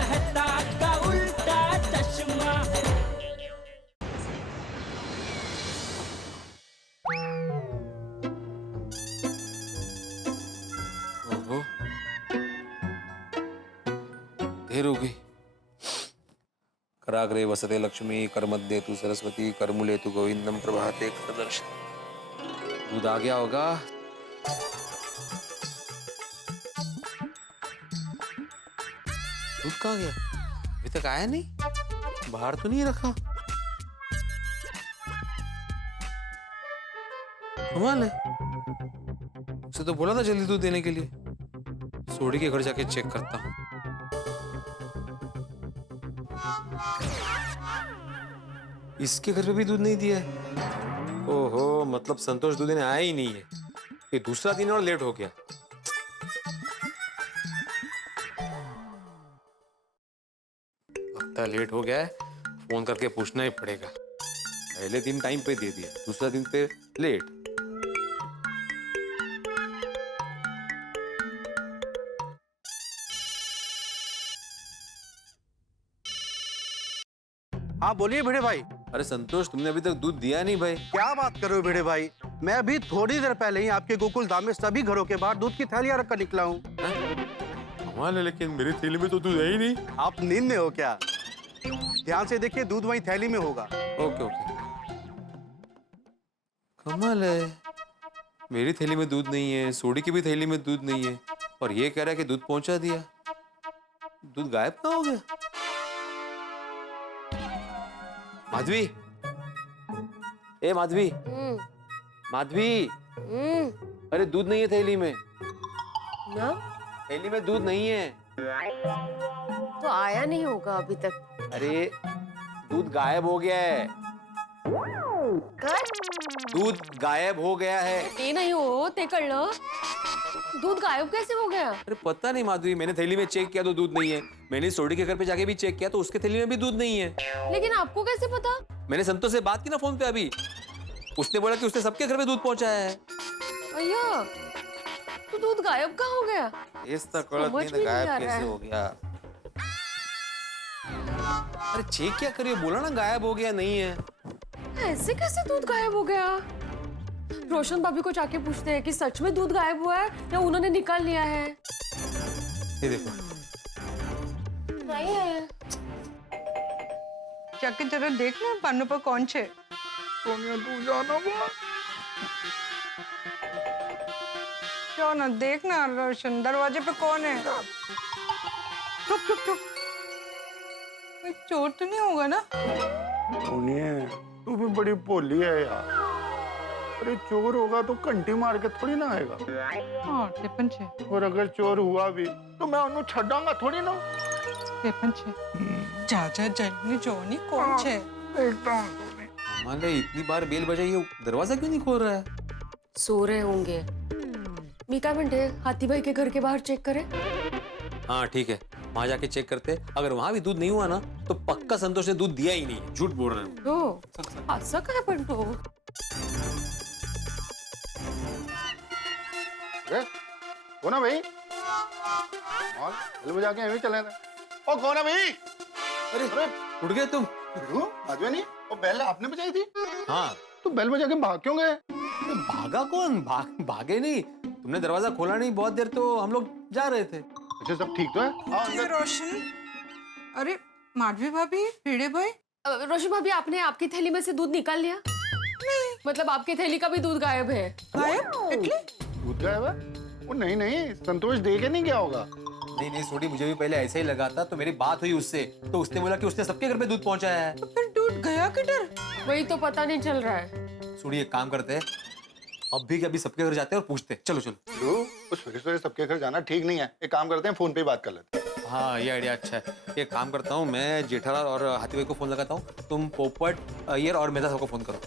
मेहता का उल्टा चश्मा। ओहो, देर हो गई। कराग्रे वसते लक्ष्मी, करमध्ये तु सरस्वती, करमूले तु गोविंदम, प्रभाते करदर्शन। दूध आ गया होगा। दूध कहाँ गया? अभी तक आया नहीं। बाहर तो नहीं रखा। कमाल है, उसे तो बोला था जल्दी दूध देने के लिए। सोडी के घर जाके चेक करता हूँ। इसके घर पे भी दूध नहीं दिया है। ओहो, मतलब संतोष दूध देने आया ही नहीं है। ये दूसरा दिन और लेट हो गया। लगता है लेट हो गया है, फोन करके पूछना ही पड़ेगा। पहले दिन टाइम पे दे दिया, दूसरा दिन पे लेट। हाँ बोलिए भिड़े भाई। अरे संतोष, तुमने अभी तक दूध दिया नहीं भाई। क्या बात कर रहे हो भिड़े भाई, मैं अभी थोड़ी देर पहले ही आपके गोकुल धाम में सभी घरों के बाहर दूध की थैलियां रखकर निकला हूँ। कमाल है, लेकिन मेरी थैली में तो दूध है ही नहीं। आप नींद में हो क्या? ध्यान से देखिए, दूध वही थैली में होगा। Okay okay. कमाल है, मेरी थैली में दूध नहीं है, सोडी की भी थैली में दूध नहीं है, और ये कह रहा है कि दूध पहुंचा दिया। दूध गायब कहाँ हो गया? माधवी, ए माधवी, माधवी, अरे दूध नहीं है थैली में। ना, थैली में दूध नहीं है। तो आया नहीं होगा अभी तक। अरे दूध गायब हो गया है। कर दूध गायब हो गया है। ते नहीं हो, ते कर लो। दूध गायब कैसे हो गया? अरे पता नहीं माधुरी, मैंने थैली में चेक किया तो दूध नहीं है। मैंने सोडी के घर पे जाके भी चेक किया तो उसके थैली में भी दूध नहीं है। लेकिन आपको कैसे पता? मैंने संतोष से बात की ना फोन पे अभी। उसने बोला कि उसने सबके घर में दूध पहुंचाया है। भैया, तो दूध गायब कहाँ हो गया? इस तक कड़क समझ नहीं, में नहीं आ गायब रहा कैसे है। हो गया? अरे चेक क्या करिए, बोला ना गायब हो गया नहीं है। ऐसे कैसे दूध गायब हो गया? रोशन भाभी को जाके पूछते हैं कि सच में दूध गायब हुआ है या उन्होंने निकाल लिया है। ये देखो, नहीं है। जाके जरा देख ना पन्नों पर कौन छे। सोनिया तू जाना बात। क्यों ना देख ना रोशन, दरवाजे पे कौन है? टुक टुक टुक। कोई चोर तो नहीं होगा ना? सोनिया तू भी बड़ी भोली है यार। अरे चोर होगा तो घंटी मार के थोड़ी ना आएगा। हाँ टिपन छे। और अगर चोर हुआ भी तो मैं उन्हें छड़ांगा थोड़ी ना। टिपन छे। जा जा जल्दी जोनी कौन छे? देखता हूँ। मान ले इतनी बार बेल बजाई, ये दरवाजा क्यों नहीं खोल रहा है? सो रहे होंगे। मीका मिनटे, हाथी भाई के घर के बाहर चेक करें। हाँ ठीक है, वहां जाके चेक करते। अगर वहां भी दूध नहीं हुआ ना तो पक्का संतोष ने दूध दिया ही नहीं। झूठ बोल रहे हो। तो असं काय पण तो? कौन है भाई? और बेल बजा के चले थे। ओ कौन है भाई? अरे उठ गए तुम? माधवी नहीं, वो बेल आपने बजाई थी? हाँ। तो बेल बजा के भाग क्यों गए? भागा कौन? भागे नहीं, तुमने दरवाजा खोला नहीं बहुत देर, तो हम लोग जा रहे थे। अच्छा सब ठीक तो है? हाँ अंदर। रोशन, अरे माधवी भाभी, भिड़े भाई। रोशन भाभी, आपने आपकी थैली में से दूध निकाल लिया? नहीं। मतलब आपकी थैली का भी दूध गायब है? गायब? इटली? दूध गायब है? वो नहीं, संतोष दे के नहीं गया होगा। नहीं सोडी, मुझे भी पहले ऐसे ही लगा था, तो मेरी बात हुई उससे, तो उसने बोला कि उसने सबके घर पे दूध पहुंचाया है। तो फिर दूध गया किधर? वही तो पता नहीं चल रहा है। सोडी एक काम करते हैं, अभी के अभी सबके घर जाते हैं और पूछते हैं। चलो चलो। उस सवेरे सबके घर जाना ठीक नहीं है। एक काम करते हैं, फोन पे ही बात कर लेते हैं। हाँ ये आइडिया अच्छा है। एक काम करता हूँ, मैं जेठालाल और हाथी भाई को फोन लगाता हूँ, तुम पोपट, अय्यर और मेहता सबको फोन करो।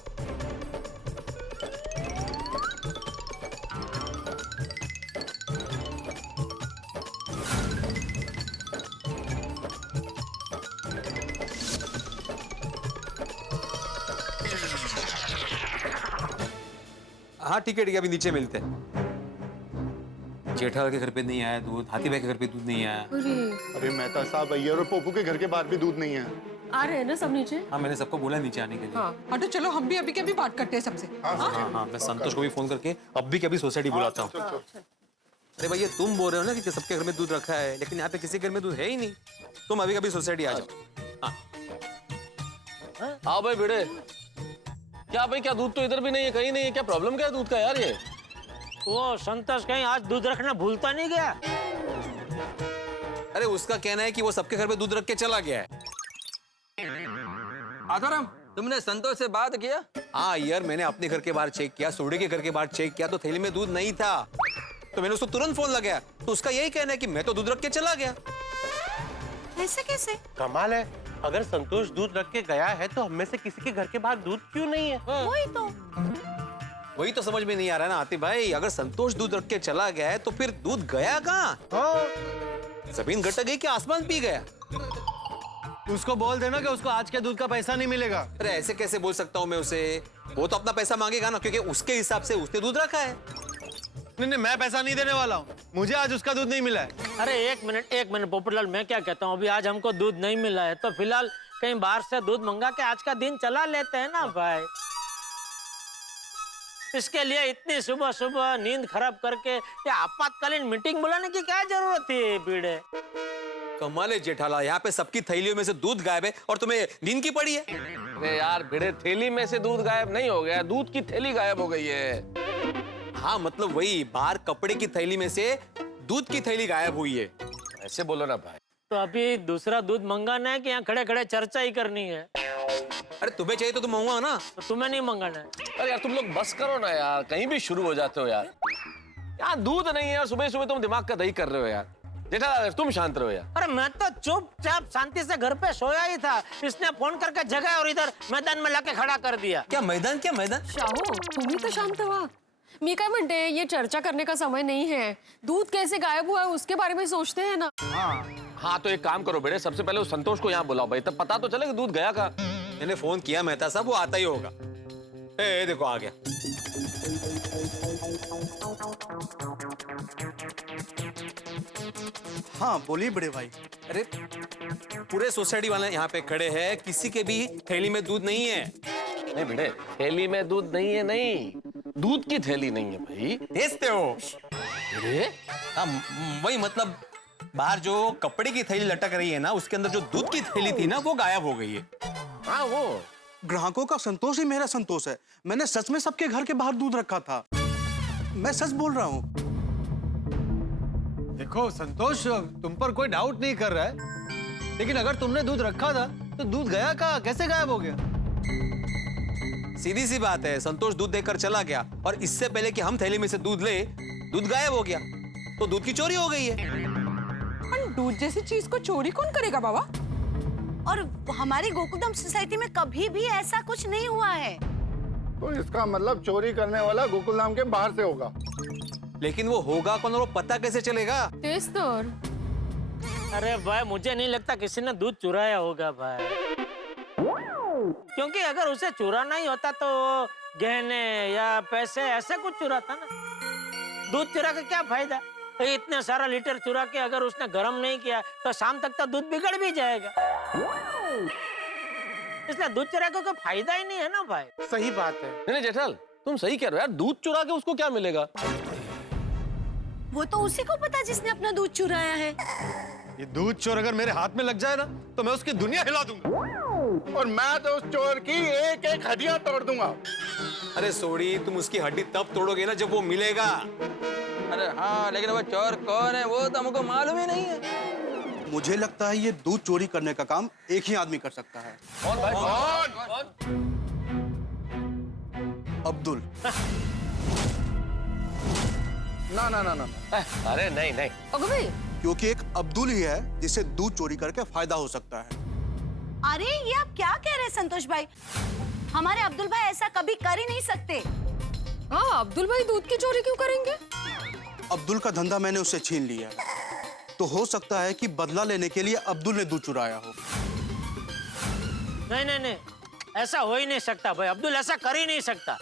हाँ ठीक है, अभी नीचे मिलते हैं। जेठालाल के घर पे नहीं आया दूध, हाथी भाई के घर पे दूध नहीं आया। अरे अरे मेहता साहब अय्यर और पोपू के घर के बाहर भी दूध नहीं है। आ रहे हैं ना सब नीचे? हाँ मैंने सबको बोला नीचे आने के लिए। हाँ तो चलो हम भी अभी के अभी बात करते हैं सबसे। हाँ मैं संतोष को भी फोन करके अभी के अभी सोसाइटी बुलाता हूँ। अरे भैया तुम बोल रहे हो ना कि सबके घर में दूध रखा है, लेकिन यहाँ पे किसी घर में दूध है ही नहीं। तुम अभी कभी सोसाइटी आ जाओ। हाँ भाई भिड़े, क्या भाई क्या दूध तो इधर भी नहीं है, कहीं नहीं है, क्या प्रॉब्लम क्या है दूध का यार ये? वो संतोष कहीं आज दूध रखना भूलता नहीं गया? अरे उसका कहना है कि वो सबके घर में दूध रख के चला गया है। आसाराम, तुमने संतोष से बात किया? हाँ यार मैंने अपने घर के बाहर चेक किया, सोडी के घर के बाहर चेक किया तो थैली में दूध नहीं था। तो मैंने उसको तुरंत फोन लगाया तो उसका यही कहना है कि मैं तो दूध रख के चला गया। ऐसे कैसे? कमाल है, अगर संतोष दूध रख के गया है तो हम में से किसी के घर के बाहर दूध क्यों नहीं है? वही तो समझ में नहीं आ रहा ना आतिफ भाई। अगर संतोष दूध रख के चला गया है तो फिर दूध गया कहाँ? जमीन गटक गई कि आसमान पी गया? उसको बोल देना कि उसको आज के दूध का पैसा नहीं मिलेगा। अरे ऐसे कैसे बोल सकता हूँ मैं उसे? वो तो अपना पैसा मांगेगा ना, क्योंकि उसके हिसाब से उसने दूध रखा है। नहीं मैं पैसा नहीं देने वाला हूँ, मुझे आज उसका दूध नहीं मिला है। अरे एक मिनट पोपटलाल, मैं क्या कहता हूँ, अभी आज हमको दूध नहीं मिला है तो फिलहाल कहीं बाहर से दूध मंगा के आज का दिन चला लेते हैं ना भाई। इसके लिए इतनी सुबह सुबह नींद खराब करके ये आपातकालीन मीटिंग बुलाने की क्या जरूरत थी भिड़े? कमाल है जेठालाल, यहाँ पे सबकी थैलियों में से दूध गायब है और तुम्हें नींद की पड़ी है। अरे यार भिड़े, थैली में से दूध गायब नहीं हो गया, दूध की थैली गायब हो गई है। हाँ मतलब वही, बाहर कपड़े की थैली में से दूध की थैली गायब हुई है। ऐसे बोलो ना भाई। तो अभी दूसरा दूध मंगाना है कि यहाँ खड़े खड़े चर्चा ही करनी है? अरे तुम्हें चाहिए तो तुम मंगवाओ ना। तो तुम्हें नहीं मंगाना है? अरे यार तुम लोग बस करो ना यार, कहीं भी शुरू हो जाते हो यार। यार दूध नहीं है, सुबह सुबह तुम दिमाग का दही कर रहे हो यार। जेठालाल तुम शांत रहो यार। अरे मैं तो चुपचाप शांति से घर पे सोया ही था, इसने फोन करके जगह और इधर मैदान में लाके खड़ा कर दिया। क्या मैदान? क्या मैदान? शाहू तुम्ही तर शांत व्हा। मी काय म्हणते, ये चर्चा करने का समय नहीं है। दूध कैसे गायब हुआ है उसके बारे में सोचते हैं ना। हाँ तो एक काम करो बेटे, सबसे पहले उस संतोष को यहाँ बुलाओ भाई, तब पता तो चले कि दूध गया कहाँ। मैंने फोन किया मेहता साहब, वो आता ही होगा। ए देखो आ गया। हाँ बोलिए बड़े भाई। अरे पूरे सोसाइटी वाले यहाँ पे खड़े हैं, किसी के भी थैली में दूध नहीं है। नहीं बेटे, थैली में दूध नहीं है, नहीं दूध की थैली नहीं है भाई। भेजते हो? अरे हाँ वही मतलब, बाहर जो कपड़े की थैली लटक रही है ना, उसके अंदर जो दूध की थैली थी ना, वो गायब हो गई है। हाँ वो ग्राहकों का संतोष ही मेरा संतोष है। मैंने सच में सबके घर के बाहर दूध रखा था, मैं सच बोल रहा हूँ। देखो संतोष, तुम पर कोई डाउट नहीं कर रहा है, लेकिन अगर तुमने दूध रखा था तो दूध गया कहाँ, कैसे गायब हो गया? सीधी सी बात है, संतोष दूध देकर चला गया और इससे पहले कि हम थैली में से दूध ले, दूध गायब हो गया, तो दूध की चोरी हो गई है। दूध जैसी चीज को चोरी कौन करेगा बाबा? और हमारी गोकुलधाम सोसाइटी में कभी भी ऐसा कुछ नहीं हुआ है। तो इसका मतलब चोरी करने वाला गोकुलधाम के बाहर से होगा। लेकिन वो होगा कौन और वो पता कैसे चलेगा? तेच तर। अरे भाई मुझे नहीं लगता किसी ने दूध चुराया होगा भाई, क्योंकि अगर उसे चुराना ही होता तो गहने या पैसे ऐसे कुछ चुराता ना। दूध चुरा के क्या फायदा? इतने सारा लीटर चुरा के अगर उसने गर्म नहीं किया तो शाम तक तो दूध बिगड़ भी जाएगा। इसलिए दूध चुरा के कोई फायदा ही नहीं है ना भाई। सही बात है। नहीं जेठाल, तुम सही कह रहे हो यार, दूध चुरा के उसको क्या मिलेगा? वो तो उसी को पता जिसने अपना दूध चुराया है। ये दूध चोर अगर मेरे हाथ में लग जाए ना तो मैं उसकी दुनिया हिला दूंगा। और मैं तो उस चोर की एक एक हड्डियां तोड़ दूंगा। अरे सोडी, तुम उसकी हड्डी तब तोड़ोगे ना जब वो मिलेगा। अरे हाँ, लेकिन वो चोर कौन है वो तो हमको मालूम ही नहीं है। मुझे लगता है ये दूध चोरी करने का काम एक ही आदमी कर सकता है। कौन भाई? कौन? अब्दुल। ना ना ना ना, अरे नहीं नहीं, अगं भाई, क्योंकि एक अब्दुल ही है जिसे दूध चोरी करके फायदा हो सकता है। अरे ये आप क्या कह रहे हैं संतोष भाई? हमारे अब्दुल भाई ऐसा कभी कर ही नहीं सकते। हाँ अब्दुल भाई दूध की चोरी क्यों करेंगे? अब्दुल का धंधा मैंने उससे छीन लिया, तो हो सकता है कि बदला लेने के लिए अब्दुल ने दूध चुराया हो। नहीं नहीं नहीं, ऐसा हो ही नहीं सकता भाई, अब्दुल ऐसा कर ही नहीं सकता।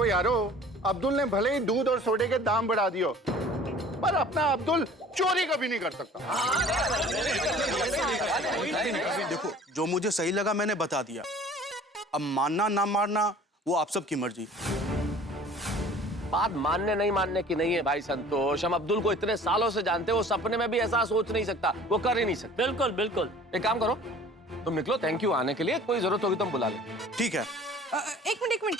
ओ यारो, अब्दुल ने भले ही दूध और सोडे के दाम बढ़ा दियो, पर अपना अब्दुल चोरी कभी नहीं कर सकता। देखो, जो मुझे सही लगा मैंने बता दिया। अब मानना ना मानना वो आप सबकी मर्जी। बात मानने नहीं मानने की नहीं है भाई संतोष, हम अब्दुल को इतने सालों से जानते हैं, वो सपने में भी ऐसा सोच नहीं सकता, वो कर ही नहीं सकता। बिल्कुल बिल्कुल। एक काम करो, तुम निकलो, थैंक यू आने के लिए, कोई जरूरत होगी तो हम बुला लें। ठीक है। एक मिनट,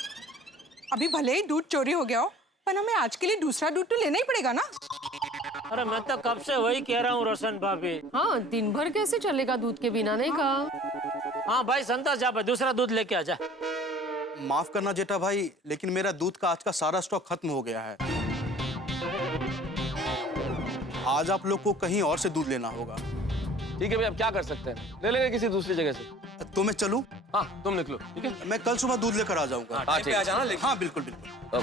अभी भले ही दूध चोरी हो गया हो, पर हमें आज के लिए दूसरा दूध तो लेना ही पड़ेगा ना। अरे मैं तो कब से वही कह रहा हूँ रोशन भाभी। हाँ, दिन भर कैसे चलेगा दूध के बिना, नहीं कहा? हाँ भाई संतोष, जा भाई दूसरा दूध लेके आ जा। माफ करना जेठा भाई, लेकिन मेरा दूध का आज का सारा स्टॉक खत्म हो गया है। आज आप लोग को कहीं और से दूध लेना होगा। ठीक है भाई, अब क्या कर सकते हैं, ले लेंगे किसी दूसरी जगह से। तो मैं चलूं? हाँ तुम निकलो, ठीक है। मैं कल सुबह दूध लेकर आ जाऊंगा। हाँ ठीक है। हाँ बिल्कुल बिल्कुल।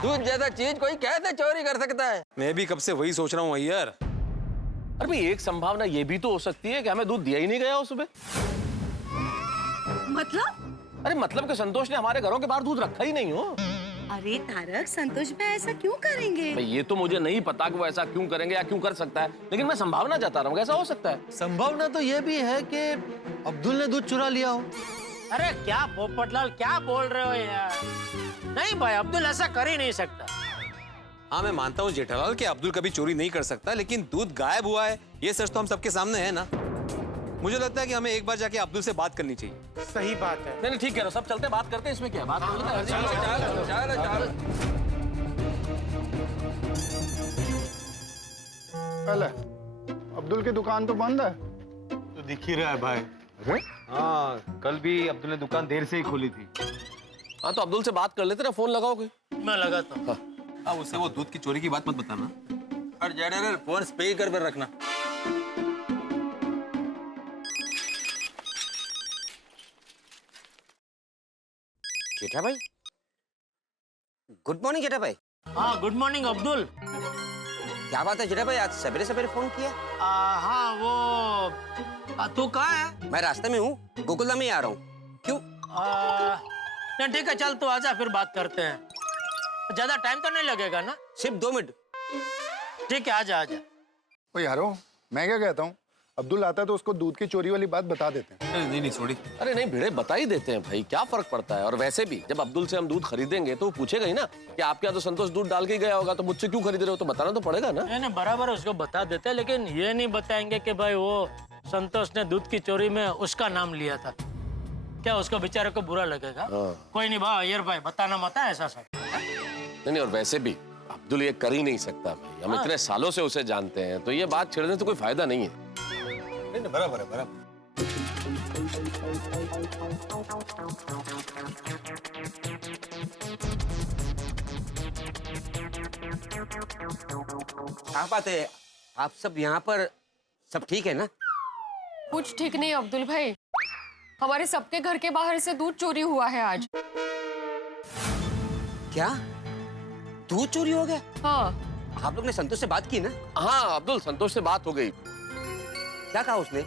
दूध जैसा चीज कोई कैसे चोरी कर सकता है? मैं भी कब से वही सोच रहा हूँ अय्यर। अरे भाई एक संभावना ये भी तो हो सकती है कि हमें दूध दिया ही नहीं गया हो सुबह। मतलब? अरे मतलब कि संतोष ने हमारे घरों के बाहर दूध रखा ही नहीं हो। अरे तारक, संतोष भाई ऐसा क्यों करेंगे? भाई ये तो मुझे नहीं पता कि वो ऐसा क्यों करेंगे या क्यों कर सकता है, लेकिन मैं संभावना जता रहा हूँ, ऐसा हो सकता है। संभावना तो ये भी है कि अब्दुल ने दूध चुरा लिया हो। अरे क्या पोपटलाल, क्या बोल रहे हो यार? नहीं भाई, अब्दुल ऐसा कर ही नहीं सकता। हाँ मैं मानता हूँ जेठालाल कि अब्दुल कभी चोरी नहीं कर सकता, लेकिन दूध गायब हुआ है ये सच तो हम सबके सामने है ना। मुझे लगता है कि हमें एक बार जाके अब्दुल से बात करनी चाहिए। सही बात है। नहीं ठीक है, सब चलते बात करते हैं, इसमें क्या है, बात कर लेते हैं। पहले अब्दुल की दुकान तो बंद है। तो दिख ही रहा है भाई। हाँ, कल भी अब्दुल ने दुकान देर से ही खोली थी। हाँ तो अब्दुल से बात कर लेते ना, फोन लगाओ कोई। मैं लगाता हूँ। अब उससे वो दूध की चोरी की बात मत बताना। और जनरल फोन स्पीकर पर रखना। जेठा भाई, गुड मॉर्निंग जेठा भाई। हाँ गुड मॉर्निंग अब्दुल। क्या बात है जेठा भाई, आज सवेरे सवेरे फोन किया? हाँ वो तू कहाँ है? मैं रास्ते में हूँ, गोकुलधाम में आ रहा हूँ। क्यों? नहीं ठीक है, चल तू आजा, फिर बात करते हैं। ज्यादा टाइम तो नहीं लगेगा ना? सिर्फ 2 मिनट। ठीक है, आजा आजा। ओ यारो, मैं क्या कहता हूँ, अब्दुल आता है तो उसको दूध की चोरी वाली बात बता देते हैं। नहीं सॉरी। अरे नहीं भिड़े, बता ही देते हैं भाई, क्या फर्क पड़ता है। और वैसे भी जब अब्दुल से हम दूध खरीदेंगे तो वो पूछेगा ही ना कि आपके यहाँ तो संतोष दूध डाल के गया होगा, तो मुझसे क्यों खरीद रहे हो, तो बताना तो पड़ेगा ना। नहीं बराबर उसको बता देते हैं, लेकिन ये नहीं बताएंगे कि भाई वो संतोष ने दूध की चोरी में उसका नाम लिया था। क्या उसको बेचारे को बुरा लगेगा? कोई नहीं भाई, अय्यर भाई बताना मत है ऐसा सब। नहीं और वैसे भी अब्दुल ये कर ही नहीं सकता भाई, हम इतने सालों से उसे जानते हैं, तो ये बात छेड़ने से कोई फायदा नहीं है। नहीं बराबर है, बराबर। क्या बात है, आप सब यहाँ पर सब ठीक है ना? कुछ ठीक नहीं अब्दुल भाई, हमारे सबके घर के बाहर से दूध चोरी हुआ है आज। क्या दूध चोरी हो गया? हाँ। आप लोग ने संतोष से बात की ना? हाँ अब्दुल, संतोष से बात हो गई। क्या कहा उसने?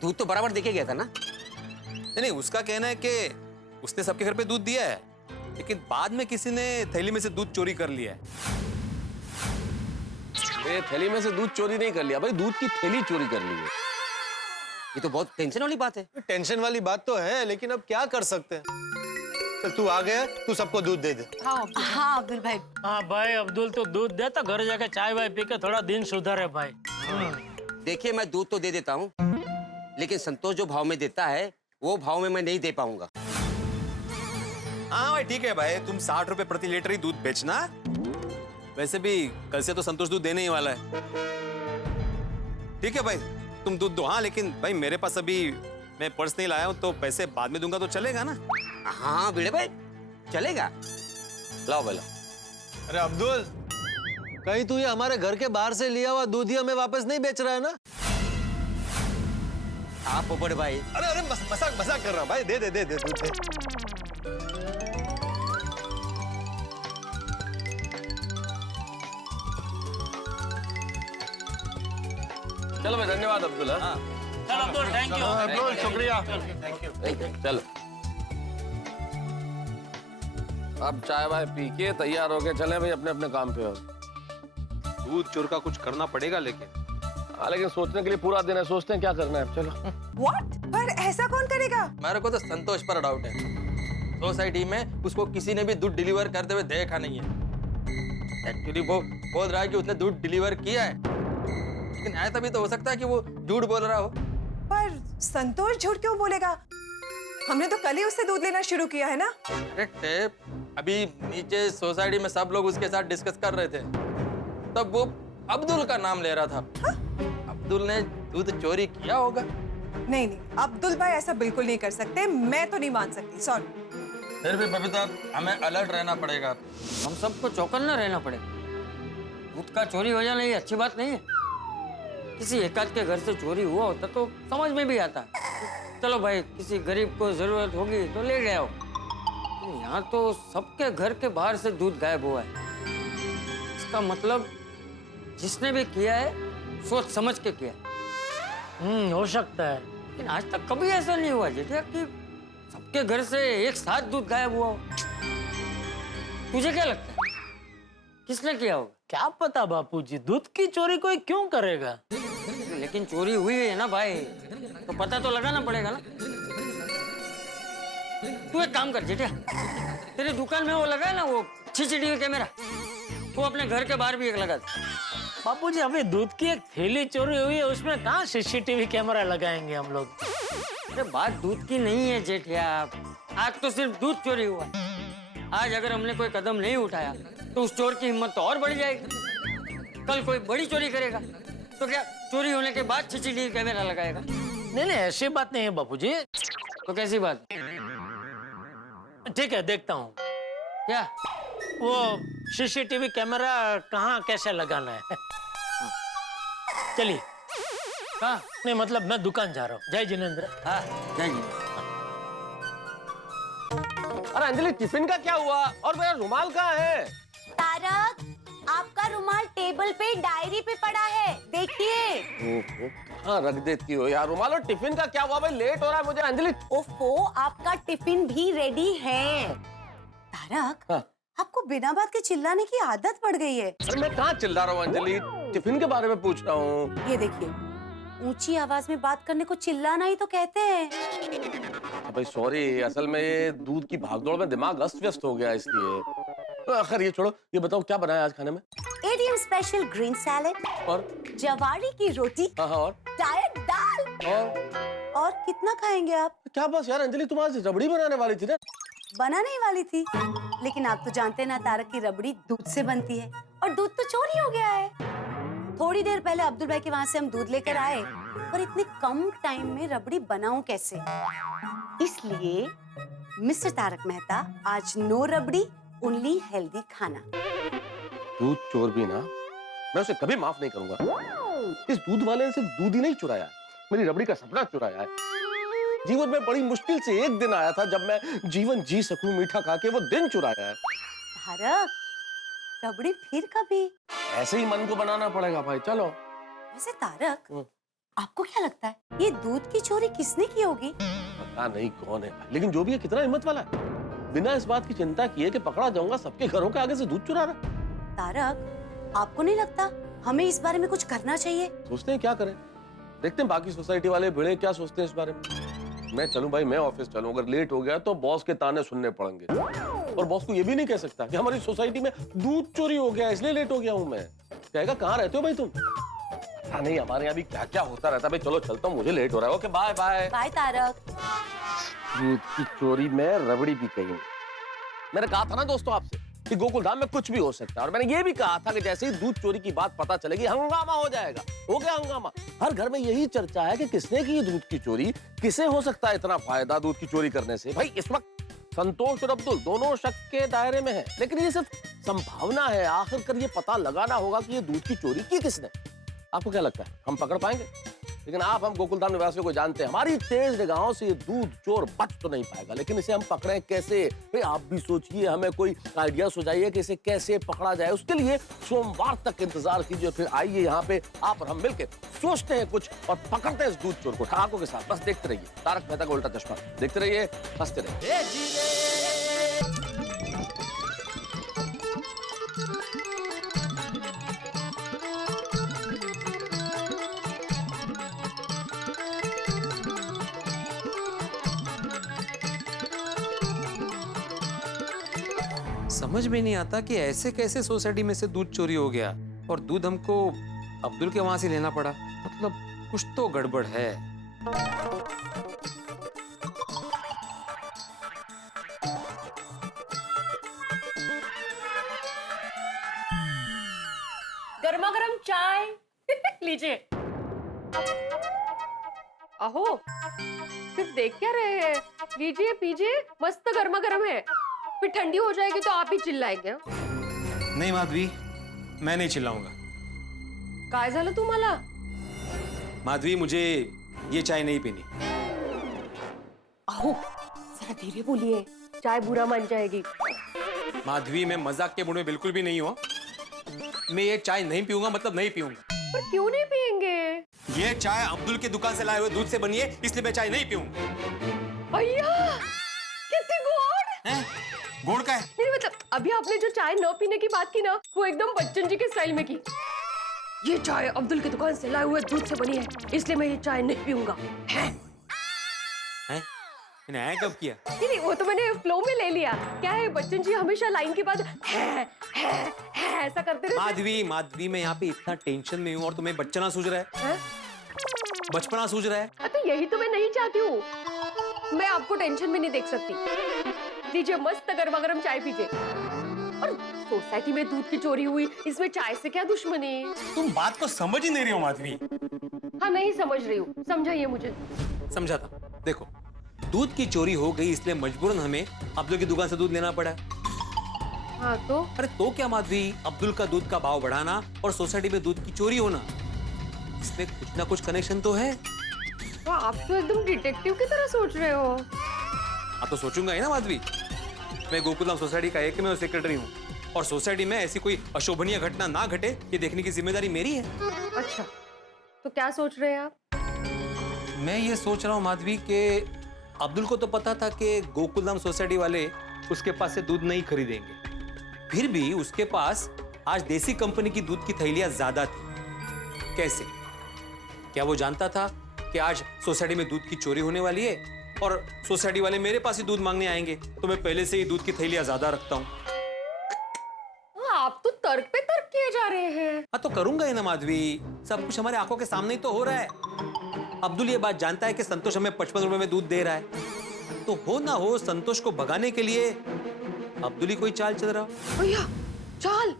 दूध तो बराबर देके गया था ना? नहीं उसका कहना है कि उसने सबके घर पे दूध दिया है, लेकिन बाद में किसी ने थैली में से दूध चोरी कर लिया है। ये थैली में से दूध चोरी नहीं कर लिया भाई, दूध की थैली चोरी कर ली है। ये तो बहुत टेंशन वाली बात है। टेंशन वाली बात तो है, लेकिन अब क्या कर सकते हैं। चल तू आ गया, तू सबको दूध दे दे। हाँ अब्दुल भाई। हाँ भाई अब्दुल तो दूध दे, तो घर जाके चाय वाय पी के थोड़ा दिन सुधरे भाई। देखिए मैं दूध तो दे देता हूँ, लेकिन संतोष जो भाव में देता है वो भाव में मैं नहीं दे पाऊंगा। हाँ भाई ठीक है भाई, तुम 60 रुपए प्रति लीटर ही दूध बेचना। वैसे भी कल से तो संतोष दूध देने ही वाला है। ठीक है भाई, तुम दूध दो। हाँ लेकिन भाई मेरे पास अभी मैं पर्स नहीं लाया हूँ, तो पैसे बाद में दूंगा तो चलेगा ना? हाँ भिड़े भाई चलेगा। लाओ भाई। अरे अब्दुल, कहीं तू ये हमारे घर के बाहर से लिया हुआ दूध ही हमें वापस नहीं बेच रहा है ना? आप पोपट भाई। अरे अरे मजाक कर रहा हूँ भाई, दे दे दे दे दूध दे। चलो भाई, धन्यवाद अब्दुल। हाँ चलो अब्दुल, थैंक यू। अब्दुल शुक्रिया। Thank you. चलो अब चाय वाय पी के तैयार हो के चले भाई अपने अपने काम पे। और दूध चोर का कुछ करना पड़ेगा लेकिन। हाँ, लेकिन सोचने के लिए पूरा दिन है, सोचते हैं क्या करना है। चलो। व्हाट? पर ऐसा कौन करेगा? मेरे को तो संतोष पर डाउट है। सोसाइटी में उसको किसी ने भी दूध डिलीवर करते हुए देखा नहीं है। एक्चुअली वो बोल रहा है कि उसने दूध डिलीवर किया है, लेकिन ऐसा भी तो हो सकता है कि वो झूठ बोल रहा हो। पर संतोष झूठ क्यों बोलेगा? हमने तो कल ही उससे दूध लेना शुरू किया है ना। अरे अभी नीचे सोसाइटी में सब लोग उसके साथ डिस्कस कर रहे थे, तब वो अब्दुल का नाम ले रहा था। हाँ? अब्दुल ने दूध चोरी किया होगा। नहीं नहीं, अब्दुल भाई ऐसा बिल्कुल नहीं कर सकते। मैं तो नहीं मान सकती, सॉरी। फिर भी बबीता, हमें अलर्ट रहना पड़ेगा। हम सबको चौकन्ना रहना पड़ेगा। दूध का चोरी हो जाना ये अच्छी बात नहीं है। किसी एकाध के घर से चोरी हुआ होता तो समझ में भी आता। चलो भाई, किसी गरीब को जरूरत होगी तो ले गया हो। यहाँ तो सबके घर के बाहर से दूध गायब हुआ है। इसका मतलब जिसने भी किया है सोच समझ के किया। हो सकता है, लेकिन आज तक कभी ऐसा नहीं हुआ जेठिया कि सबके घर से एक साथ दूध गायब हुआ हो। तुझे क्या लगता है किसने किया होगा? क्या पता बापूजी, दूध की चोरी कोई क्यों करेगा? लेकिन चोरी हुई है ना भाई, तो पता तो लगाना पड़ेगा ना। तू एक काम कर जेठिया, तेरी दुकान में वो लगा है ना वो सीसीटीवी कैमरा, वो अपने घर के बाहर भी एक लगा दे। बापूजी, अभी दूध की एक थैली चोरी हुई है, उसमें कहाँ सीसीटीवी कैमरा लगाएंगे हम लोग? अरे बात दूध की नहीं है जेठिया, आज तो सिर्फ दूध चोरी हुआ। आज अगर हमने कोई कदम नहीं उठाया तो उस चोर की हिम्मत तो और बढ़ जाएगी। कल कोई बड़ी चोरी करेगा तो क्या चोरी होने के बाद सीसीटीवी कैमरा लगाएगा? नहीं नहीं, ऐसी बात नहीं है बापूजी। तो कैसी बात? ठीक है, देखता हूँ। क्या वो सीसीटीवी कैमरा कहाँ कैसे लगाना है? चलिए। हाँ, नहीं मतलब मैं दुकान जा रहा हूँ। जय जिनेंद्र। हाँ जाइए। अरे अंजलि, टिफिन का क्या हुआ? और मेरा रुमाल कहाँ है? तारक, आपका रुमाल टेबल पे डायरी पे पड़ा है, देखिए। हाँ, रख देती हो यार रुमाल। और टिफिन का क्या हुआ भाई? लेट हो रहा है मुझे। अंजलि, ओफो, आपका टिफिन भी रेडी है। तारक, हाँ। आपको बिना बात के चिल्लाने की आदत पड़ गई है। अरे मैं कहाँ चिल्ला रहा हूँ अंजलि, टिफिन के बारे में पूछ रहा हूँ। ये देखिए, ऊंची आवाज में बात करने को चिल्लाना ही तो कहते हैं। भाई सॉरी, असल में ये दूध की भागदौड़ में दिमाग अस्त व्यस्त हो गया इसलिए। आखिर ये छोड़ो, ये बताओ क्या बनाया आज खाने में? एडीएम स्पेशल ग्रीन सैलेड और जवारी की रोटी, हाँ हाँ, और डायट दाल। और कितना खाएंगे आप? क्या बस यार अंजलि, तुम आज रबड़ी बनाने वाली थी ना? बनाने ही वाली थी, लेकिन आप तो जानते हैं ना तारक की रबड़ी दूध से बनती है और दूध तो चोरी हो गया है। थोड़ी देर पहले अब्दुल भाई के वहाँ से हम दूध लेकर आए, पर इतने कम टाइम में रबड़ी बनाऊं कैसे? इसलिए मिस्टर तारक मेहता, आज नो रबड़ी, ओनली हेल्दी खाना। दूध चोर भी ना, मैं उसे कभी माफ नहीं करूंगा। इस दूध वाले ने सिर्फ दूध ही नहीं चुराया, मेरी रबड़ी का सपना चुराया है। जीवन में बड़ी मुश्किल से एक दिन आया था जब मैं जीवन जी सकूं मीठा खा के, वो दिन चुराया है। तारक, रबड़ी फिर कभी? ऐसे ही मन को बनाना पड़ेगा भाई। चलो। वैसे तारक, आपको क्या लगता है ये दूध की चोरी किसने की होगी? पता नहीं कौन है भाई, लेकिन जो भी है कितना हिम्मत वाला है। बिना इस बात की चिंता किए कि पकड़ा जाऊंगा, सबके घरों के आगे से दूध चुरा रहा। तारक, आपको नहीं लगता हमें इस बारे में कुछ करना चाहिए? सोचते हैं क्या करें, देखते हैं बाकी सोसाइटी वाले भिड़े क्या सोचते हैं इस बारे में। मैं चलूं भाई, मैं ऑफिस चलूं, अगर लेट हो गया तो बॉस के ताने सुनने पड़ेंगे। और बॉस को ये भी नहीं कह सकता कि हमारी सोसाइटी में दूध चोरी हो गया इसलिए लेट हो गया हूं मैं। कहेगा कहाँ रहते हो भाई तुम? हाँ नहीं, हमारे यहाँ भी क्या क्या होता रहता है भाई। चलो चलता हूँ, मुझे लेट हो रहा है। Okay bye bye. Bye Tarak. दूध की चोरी में रबड़ी भी कहीं। मैंने कहा था ना दोस्तों आपसे कि गोकुलधाम में कुछ भी हो सकता है, और मैंने ये भी कहा था कि जैसे ही दूध चोरी की बात पता चलेगी हंगामा हो जाएगा। हो गया हंगामा। हर घर में यही चर्चा है कि किसने की दूध की चोरी, किसे हो सकता है इतना फायदा दूध की चोरी करने से। भाई इस वक्त संतोष और अब्दुल दोनों शक के दायरे में है, लेकिन ये सिर्फ संभावना है। आखिरकार ये पता लगाना होगा कि ये दूध की चोरी की किसने। आपको क्या लगता है हम पकड़ पाएंगे? लेकिन आप हम गोकुलधाम निवासियों को जानते हैं, हमारी तेज निगाहों से ये दूध चोर बच तो नहीं पाएगा, लेकिन इसे हम पकड़े कैसे? भाई आप भी सोचिए, हमें कोई आइडिया सुझाइए कि इसे कैसे पकड़ा जाए। उसके लिए सोमवार तक इंतजार कीजिए, फिर आइए यहाँ पे आप और हम मिलकर सोचते हैं कुछ और पकड़ते हैं इस दूध चोर को ठहाकों के साथ। बस देखते रहिए तारक मेहता का उल्टा चश्मा, देखते रहिए, हंसते रहिए। समझ में नहीं आता कि ऐसे कैसे सोसाइटी में से दूध चोरी हो गया और दूध हमको अब्दुल के वहां से लेना पड़ा। मतलब कुछ तो गड़बड़ है। गर्मा गर्म चाय लीजिए। अहो सिर्फ देख क्या रहे हैं, लीजिए पीजिए, मस्त गर्मा गर्म है। फिर ठंडी हो जाएगी तो आप ही चिल्लाएंगे। नहीं माधवी, मैं नहीं चिल्लाऊंगा। काय झालं तुम्हाला? माधवी, मुझे ये चाय नहीं पीनी। अहो जरा धीरे बोलिए, चाय बुरा मान जाएगी। माधवी, मैं मजाक के मूड में बिल्कुल भी नहीं हूँ। मैं ये चाय नहीं पीऊंगा, मतलब नहीं पीऊंगा। पर क्यों नहीं पियेंगे? ये चाय अब्दुल के दुकान से लाए हुए दूध से बनी है, इसलिए मैं चाय नहीं पीऊंगा। भैया कितनी गुड़ हैं? गुड़ का है? नहीं मतलब अभी आपने जो चाय न पीने की बात की ना, वो एकदम बच्चन जी के स्टाइल में की। ये चाय अब्दुल की दुकान से लाए हुए दूध से बनी है, इसलिए मैं ये चाय नहीं पीऊंगा। हैं? मैंने ऐ कब किया? नहीं वो तो मैंने फ्लो में ले लिया। क्या है बच्चन जी हमेशा लाइन के बाद है ऐसा करते रहते। माधवी, माधवी, मैं यहाँ पे इतना टेंशन में हूँ और तुम्हें बचपना सूझ रहा है? बचपना सूझ रहा है? तो यही तो मैं नहीं चाहती हूँ। मैं आपको टेंशन में नहीं देख सकती। लीजिए मस्त गर्मा गर्म चाय पीजिए। और सोसाइटी में दूध की चोरी हुई, इसमें चाय से क्या दुश्मनी? तुम बात को समझ ही नहीं रही हो माधवी। हाँ नहीं समझ रही हूँ, समझाइए मुझे। समझाता। देखो, दूध की चोरी हो गई इसलिए मजबूरन हमें अब्दुल की दुकान से दूध लेना पड़ा। हाँ तो? अरे तो क्या माधवी, अब्दुल का दूध का भाव बढ़ाना और सोसाइटी में दूध की चोरी होना, इसमें कुछ ना कुछ कनेक्शन तो है। तो आप तो एकदम डिटेक्टिव की तरह सोच रहे हो। हाँ तो सोचूंगा ही ना माधवी। मैं गोकुलधाम सोसाइटी का एकमेव सेक्रेटरी हूँ और सोसाइटी में ऐसी कोई अशोभनीय घटना ना घटे ये देखने की जिम्मेदारी मेरी है। अच्छा तो क्या सोच रहे हैं आप? मैं ये सोच रहा हूँ माधवी के अब्दुल को तो पता था कि गोकुलधाम सोसाइटी वाले उसके पास से दूध नहीं खरीदेंगे, फिर भी उसके पास आज देसी कंपनी की दूध की थैलियां ज्यादा थी। कैसे? क्या वो जानता था कि आज सोसाइटी में दूध की चोरी होने वाली है और सोसाइटी वाले मेरे पास ही दूध मांगने आएंगे, तो मैं पहले से ही दूध की थैलियां ज्यादा रखता हूँ। आप तो तर्क पे तर्क किए जा रहे हैं। हाँ तो करूंगा ही ना माधवी, सब कुछ हमारे आंखों के सामने ही तो हो रहा है। अब्दुल ये बात जानता है कि संतोष हमें 55 रुपए में दूध दे रहा है, तो हो ना हो संतोष को भगाने के लिए अब्दुल ही कोई चाल चल रहा। भैया चाल?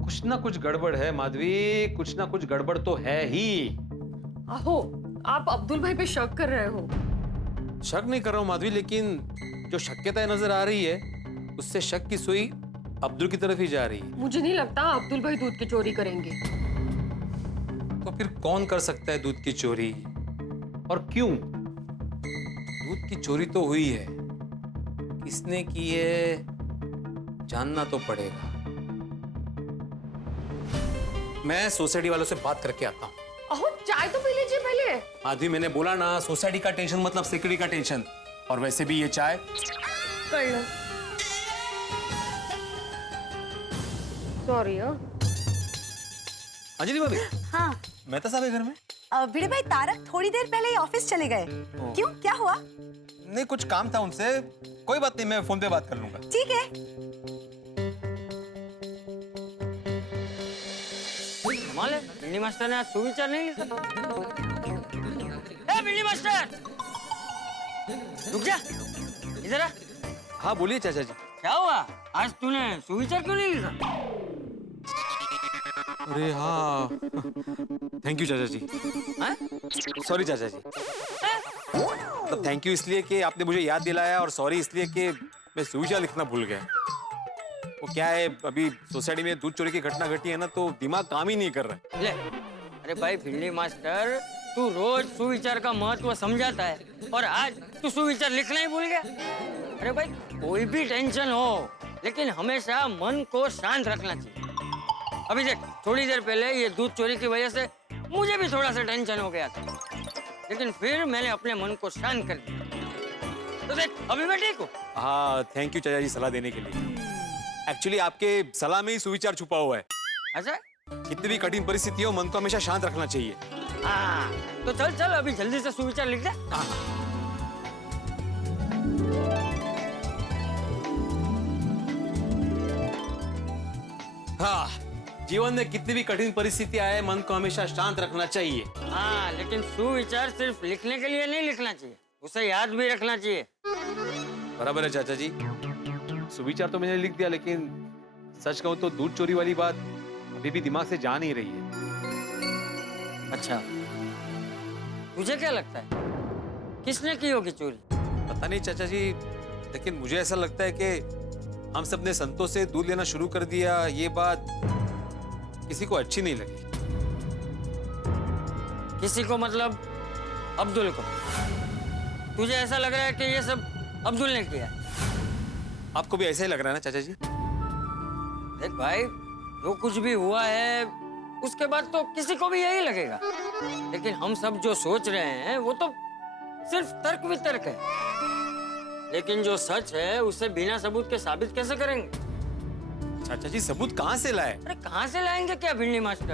कुछ ना कुछ गड़बड़ है माधवी, कुछ ना कुछ गड़बड़ तो है ही। आहो आप अब्दुल भाई पे शक कर रहे हो? शक नहीं कर रहा हूँ माधवी, लेकिन जो शक्यताएं नजर आ रही है उससे शक की सुई अब्दुल की तरफ ही जा रही है। मुझे नहीं लगता अब्दुल भाई दूध की चोरी करेंगे। तो फिर कौन कर सकता है दूध की चोरी और क्यों? दूध की चोरी तो हुई है, किसने की है जानना तो पड़ेगा। मैं सोसाइटी वालों से बात करके आता हूँ। अहो चाय तो पी लीजिए पहले। माधवी मैंने बोला ना, सोसाइटी का टेंशन मतलब सिक्योरिटी का टेंशन, और वैसे भी ये चाय कर लो। सॉरी। अंजलि भाभी, हाँ मेहता साहब है घर में? भिड़े भाई तारक थोड़ी देर पहले ही ऑफिस चले गए। क्यों, क्या हुआ? नहीं कुछ काम था उनसे, कोई बात नहीं, मैं फोन पे बात कर लूंगा। ठीक है। कमाल है, बिल्ली मास्टर ने आज सुविचार नहीं लिखा। ए बिल्ली मास्टर, रुक जा, इधर आ। हाँ बोलिए चाचा जी। क्या हुआ, आज तूने सुविचार क्यों नहीं लिखा? अरे हाँ, थैंक यू चाचा जी। सॉरी चाचा जी। तो थैंक यू इसलिए कि आपने मुझे याद दिलाया, और सॉरी इसलिए कि मैं सुविचार लिखना भूल गया। वो क्या है, अभी सोसाइटी में दूध चोरी की घटना घटी है ना, तो दिमाग काम ही नहीं कर रहा है। ले, अरे भाई भिंडी मास्टर, तू रोज सुविचार का महत्व समझाता है और आज तू सुविचार लिखना ही भूल गया। अरे भाई कोई भी टेंशन हो लेकिन हमेशा मन को शांत रखना चाहिए। अभी देख, थोड़ी देर पहले ये दूध चोरी की वजह से मुझे भी थोड़ा सा टेंशन हो गया था, लेकिन फिर मैंने अपने मन को शांत कर दिया। तो देख अभी मैं ठीक हूँ। हाँ, थैंक यू चाचा जी सलाह देने के लिए। एक्चुअली आपके सलाह में ही सुविचार छुपा हुआ है। अच्छा, कितनी भी कठिन परिस्थिति हो, मन को हमेशा शांत रखना चाहिए। हाँ तो चल चल अभी जल्दी से सुविचार लिख दे। हाँ, जीवन में कितनी भी कठिन परिस्थिति आए, मन को हमेशा शांत रखना चाहिए। हाँ, लेकिन सुविचार सिर्फ लिखने के लिए नहीं लिखना चाहिए, उसे याद भी रखना चाहिए। बराबर है चाचा जी, सुविचार तो मैंने लिख दिया, लेकिन सच कहूं तो दूध चोरी वाली बात अभी भी दिमाग से जा नहीं रही है। अच्छा, तुझे क्या लगता है किसने की होगी चोरी? पता नहीं चाचा जी, लेकिन मुझे ऐसा लगता है कि हम सब ने संतोष से दूध लेना शुरू कर दिया, ये बात किसी को अच्छी नहीं लगी। किसी को मतलब अब्दुल को? तुझे ऐसा लग रहा है कि ये सब अब्दुल ने किया? आपको भी ऐसा ही लग रहा है ना चाचा जी? देख भाई, जो कुछ भी हुआ है उसके बाद तो किसी को भी यही लगेगा, लेकिन हम सब जो सोच रहे हैं वो तो सिर्फ तर्क वितर्क है, लेकिन जो सच है उसे बिना सबूत के साबित कैसे करेंगे? चाचा जी सबूत कहाँ से लाए? अरे कहाँ से लाएंगे क्या भिंडी मास्टर?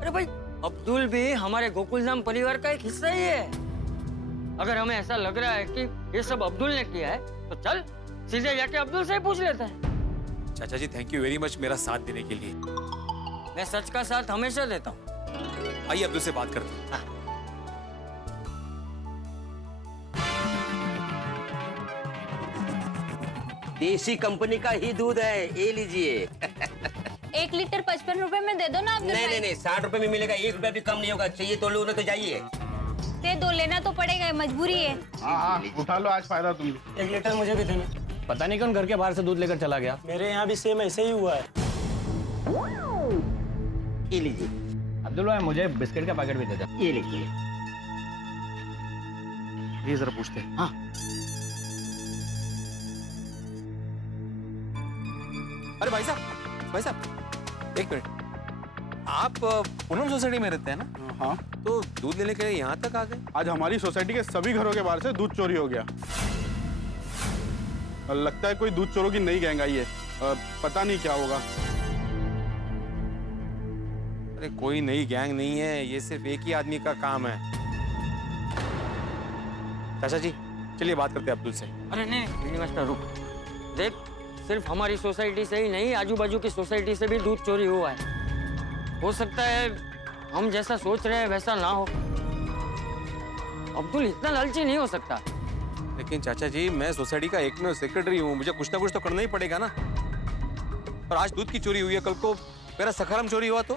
अरे भाई अब्दुल भी हमारे गोकुलधाम परिवार का एक हिस्सा ही है। अगर हमें ऐसा लग रहा है कि ये सब अब्दुल ने किया है तो चल सीधे जाके अब्दुल से ही पूछ लेते हैं। चाचा जी थैंक यू वेरी मच मेरा साथ देने के लिए। मैं सच का साथ हमेशा देता हूँ। आइए अब्दुल से बात करते हैं। देसी कंपनी का ही दूध है, ये लीजिए। 1 लीटर 55 रुपए में दे दो ना अब्दुल भाई। नहीं 60 रुपए में मिलेगा, 1 रुपया भी कम नहीं होगा। चाहिए तो लो, ना तो जाइए। दे दो, लेना तो पड़ेगा, मजबूरी है। हाँ, उठा लो, आज फायदा तुम। 1 लीटर मुझे भी देना। पता नहीं कौन घर के बाहर से दूध लेकर चला गया। मेरे यहाँ भी सेम ऐसे ही हुआ है। ये लीजिए। अब्दुल भाई मुझे बिस्किट का पैकेट भी दे दो। ये लीजिए। ये जरा पूछते हैं। हाँ। अरे भाई साहब 1 मिनट, आप पूनम सोसाइटी में रहते हैं ना? हाँ। तो दूध लेने के लिए यहाँ तक आ गए? आज हमारी सोसाइटी के सभी घरों के बाहर से दूध चोरी हो गया। लगता है कोई दूध चोरों की नई गैंग आई है। पता नहीं क्या होगा। अरे कोई नई गैंग नहीं है, ये सिर्फ एक ही आदमी का काम है। चाचा जी चलिए बात करते हैं अब्दुल से। अरे नहीं भिंडी मास्टर रुक। देख, सिर्फ हमारी सोसाइटी से ही नहीं, आजू बाजू की सोसाइटी से भी दूध चोरी हुआ है। हो सकता है हम जैसा सोच रहे हैं वैसा ना हो। अब्दुल इतना लालची नहीं हो सकता। लेकिन चाचा जी मैं सोसाइटी का एकमेव सेक्रेटरी हूँ, मुझे कुछ ना कुछ तो करना ही पड़ेगा ना। और आज दूध की चोरी हुई है, कल को मेरा सखाराम चोरी हुआ तो?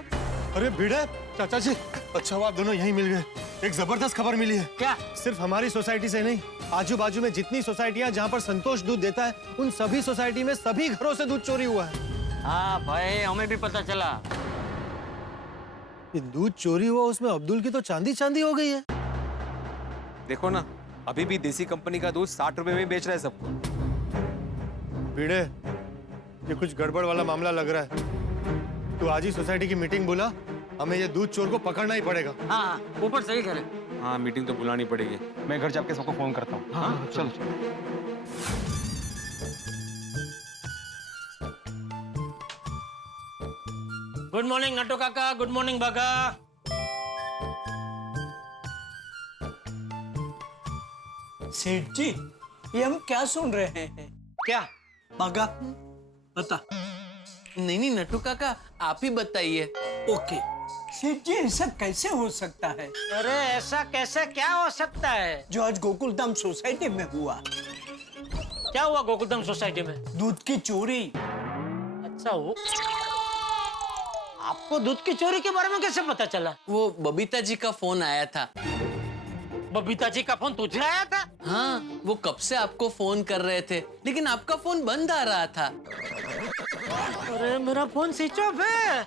अरे भिड़े चाचा जी, अच्छा हुआ आप दोनों यहीं मिल गए। एक जबरदस्त खबर मिली है। क्या? सिर्फ हमारी सोसाइटी से नहीं, आजू बाजू में जितनी सोसाइटियां जहां पर संतोष दूध देता है, उन सभी सोसाइटी में सभी घरों से दूध चोरी हुआ है। हाँ भाई, हमें भी पता चला। ये दूध चोरी हुआ, उसमें अब्दुल की तो चांदी चांदी हो गई है। देखो ना, अभी भी देसी कंपनी का दूध 60 रुपए में बेच रहा है सबको। भिड़े, ये कुछ गड़बड़ वाला मामला लग रहा है। तू आज ही सोसाइटी की मीटिंग बुला, हमें ये दूध चोर को पकड़ना ही पड़ेगा। हाँ ऊपर सही करे। हाँ मीटिंग तो बुलानी पड़ेगी। मैं घर जाके सबको फोन करता हूँ। हाँ चल। गुड मॉर्निंग नटो काका, गुड मॉर्निंग बागा। सेठ जी, ये हम क्या सुन रहे हैं? क्या बागा बता। नहीं नट्टू काका, आप ही बताइए। ओके सेठ जी, ऐसा कैसे हो सकता है? अरे ऐसा कैसे क्या हो सकता है? जो आज गोकुलधाम सोसाइटी में हुआ। क्या हुआ गोकुलधाम सोसाइटी में? दूध की चोरी। अच्छा, वो आपको दूध की चोरी के बारे में कैसे पता चला? वो बबीता जी का फोन आया था। बबीता जी का फोन तुझे आया था? हाँ, वो कब से आपको फोन कर रहे थे, लेकिन आपका फोन बंद आ रहा था। अरे मेरा फोन स्विच ऑफ है।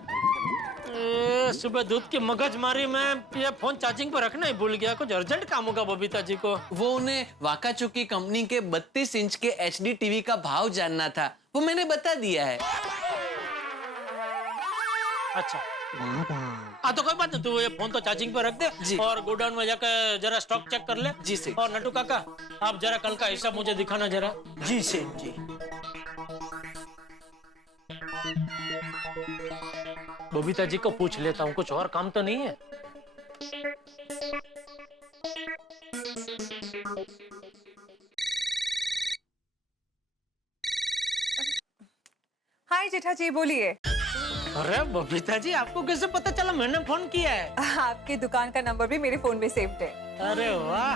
सुबह दूध की मगजमारी में ये फोन चार्जिंग पर रखना ही भूल गया। कुछ अर्जेंट काम होगा बबीता जी को। वो उन्हें वाकाचुकी कंपनी के 32 इंच के HD टीवी का भाव जानना था, वो मैंने बता दिया है। अच्छा हाँ, तो कोई बात नहीं, तू ये फोन तो चार्जिंग पर रख दे जी। और गोडाउन में जाकर जरा स्टॉक चेक कर ले। जी सेठ। और नटू काका, आप जरा कल का हिसाब मुझे दिखाना जरा। जी सेठ जी। बबीता जी को पूछ लेता हूँ, कुछ और काम तो नहीं है। हाय जेठा जी, बोलिए। अरे बबीता जी, आपको कैसे पता चला मैंने फोन किया है? आपकी दुकान का नंबर भी मेरे फोन में सेव्ड है। अरे वाह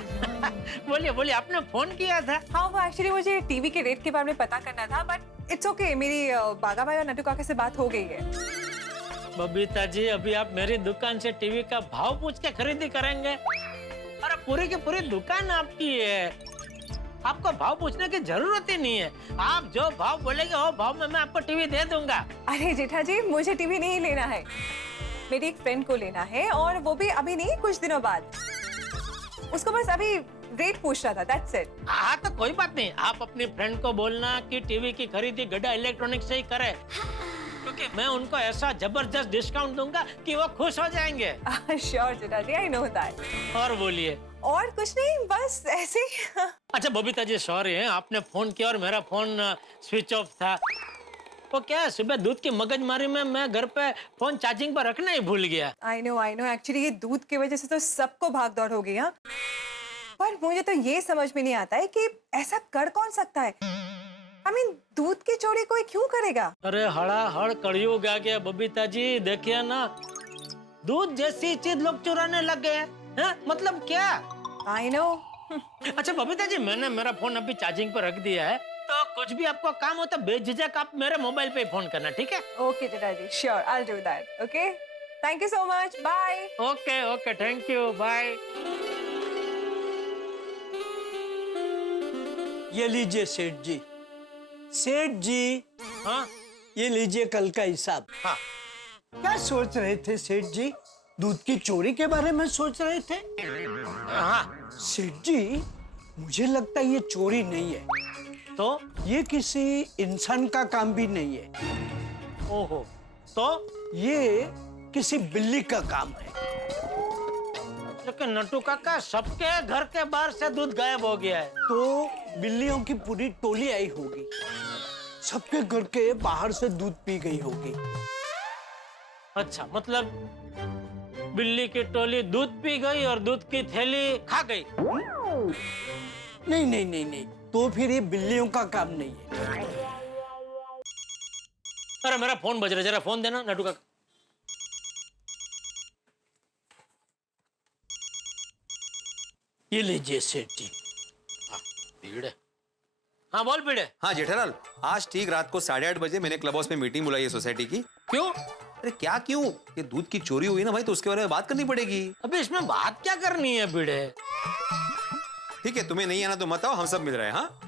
बोलिए बोलिए, आपने फोन किया था? हाँ, वो एक्चुअली मुझे टीवी के रेट के बारे में पता करना था, बट इट्स ओके, मेरी बागा भाई और नटू काका से बात हो गई है। बबीता जी, अभी आप मेरी दुकान से टीवी का भाव पूछ के खरीदी करेंगे? अरे पूरी की पूरी दुकान आपकी है, आपको भाव पूछने की जरूरत ही नहीं है। आप जो भाव बोलेंगे वो भाव में मैं आपको टीवी दे दूंगा। अरे जेठा जी, मुझे टीवी नहीं लेना है, मेरी एक फ्रेंड को लेना है, और वो भी अभी नहीं, कुछ दिनों बाद। उसको बस अभी रेट पूछ रहा था, दैट्स इट। हाँ तो कोई बात नहीं, आप अपनी फ्रेंड को बोलना कि टीवी की खरीदी गड्ढा इलेक्ट्रॉनिक से ही करे, क्योंकि मैं उनको ऐसा जबरदस्त डिस्काउंट दूंगा कि वो खुश हो जाएंगे। Sure Jetha ji, I know that. और बोलिए। और कुछ नहीं, बस ऐसे ही। अच्छा बबीता जी, सॉरी है, आपने फोन किया और मेरा फोन स्विच ऑफ था। वो क्या है, सुबह दूध की मगजमारी में मैं घर पे फोन चार्जिंग पर रखना ही भूल गया। आई नो एक्चुअली ये दूध की वजह से तो सबको भाग दौड़ हो गई। हाँ, पर मुझे तो ये समझ में नहीं आता है कि ऐसा कर कौन सकता है। I mean, दूध की चोरी कोई क्यों करेगा? अरे हड़ा हड़ कलयुग आ गया बबीता जी, देखिए ना, दूध जैसी चीज लोग चुराने लग गए हैं। मतलब क्या? I know. अच्छा बबीता जी, मैंने मेरा फोन अभी चार्जिंग पर रख दिया है, तो कुछ भी आपको काम हो तो बेझिझक आप मेरे मोबाइल पे फोन करना, ठीक है? Okay Jetha ji, sure, I will do that. Okay, thank you so much, bye. Okay okay, thank you, bye. ये लीजिए सेठ जी। सेठ जी, हाँ ये लीजिए कल का हिसाब। हाँ। क्या सोच रहे थे सेठ जी? दूध की चोरी के बारे में सोच रहे थे? हाँ। सेठ जी, मुझे लगता है ये चोरी नहीं है, तो ये किसी इंसान का काम भी नहीं है। ओहो, तो ये किसी बिल्ली का काम है। लेकिन नटू काका, सबके घर के बाहर से दूध गायब हो गया है। तो बिल्लियों की पूरी टोली आई होगी, सबके घर के बाहर से दूध पी गई होगी। अच्छा, मतलब बिल्ली की टोली दूध पी गई और दूध की थैली खा गई? नहीं नहीं नहीं नहीं, तो फिर ये बिल्लियों का काम नहीं है। अरे मेरा फोन बज रहा है, जरा फोन देना नटू काका। ये लीजिए सेठ जी। भीड़। हाँ बोल भीड़े। हाँ जेठालाल, आज ठीक रात को 8:30 बजे मैंने क्लब हाउस में मीटिंग बुलाई है सोसाइटी की। क्यों? अरे क्या क्यों? ये दूध की चोरी हुई ना भाई, तो उसके बारे में बात करनी पड़ेगी। अबे इसमें बात क्या करनी है भीड़े? ठीक है, तुम्हें नहीं आना तो मत आओ, हम सब मिल रहे हैं। हाँ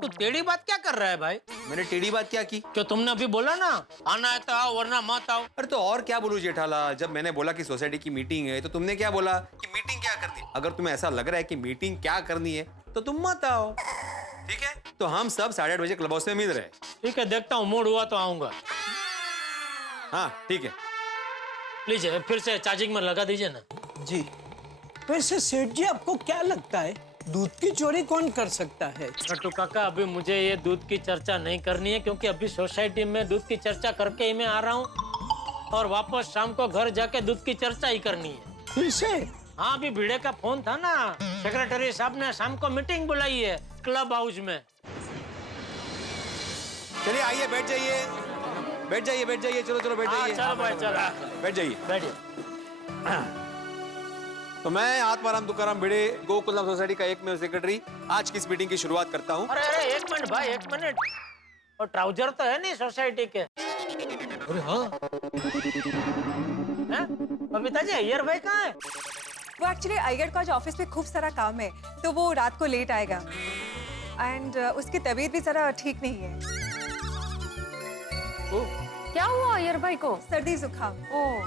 तू टेढ़ी बात क्या कर रहा है भाई? मैंने टेढ़ी बात क्या की? क्यों, तुमने अभी बोला ना आना है तो आओ वरना मत आओ। अरे तो और क्या बोलूं जेठालाल, जब मैंने बोला कि सोसाइटी की मीटिंग है तो तुमने क्या बोला कि मीटिंग क्या करनी है? अगर तुम्हें ऐसा लग रहा है कि मीटिंग क्या करनी है तो तुम मत आओ, ठीक है? तो हम सब 8:30 बजे क्लब हाउस में मिल रहे हैं। ठीक है, देखता हूँ, मूड हुआ तो आऊंगा। हाँ ठीक है, लीजिए फिर से चार्जिंग में लगा दीजिए ना। जी, वैसे सेठ जी आपको क्या लगता है दूध की चोरी कौन कर सकता है? नटू काका, अभी मुझे ये दूध की चर्चा नहीं करनी है, क्योंकि अभी सोसाइटी में दूध की चर्चा करके ही मैं आ रहा हूँ और वापस शाम को घर जाके दूध की चर्चा ही करनी है। फिर से? हाँ, अभी भिड़े का फोन था ना, सेक्रेटरी साहब ने शाम को मीटिंग बुलाई है क्लब हाउस में। चलिए आइए, बैठ जाइए, बैठ जाइए, बैठ जाइए, चलो चलो बैठ जाइए। चलो भाई, चलो बैठ जाइए, बैठिए। तो मैं आत्माराम तुकाराम भिड़े, गोकुलधाम सोसाइटी का एकमेव सेक्रेटरी, आज की इस मीटिंग की शुरुआत करता हूँ। अरे अरे एक मिनट भाई, एक मिनट, और ट्राउजर तो है नहीं सोसाइटी के? अरे हाँ, बबीता जी, अय्यर भाई कहाँ है? वो एक्चुअली अय्यर का आज ऑफिस में खूब सारा काम है, तो वो रात को लेट आएगा, एंड उसकी तबीयत भी जरा ठीक नहीं है। क्या हुआ अय्यर भाई को? सर्दी जुकाम। ओह,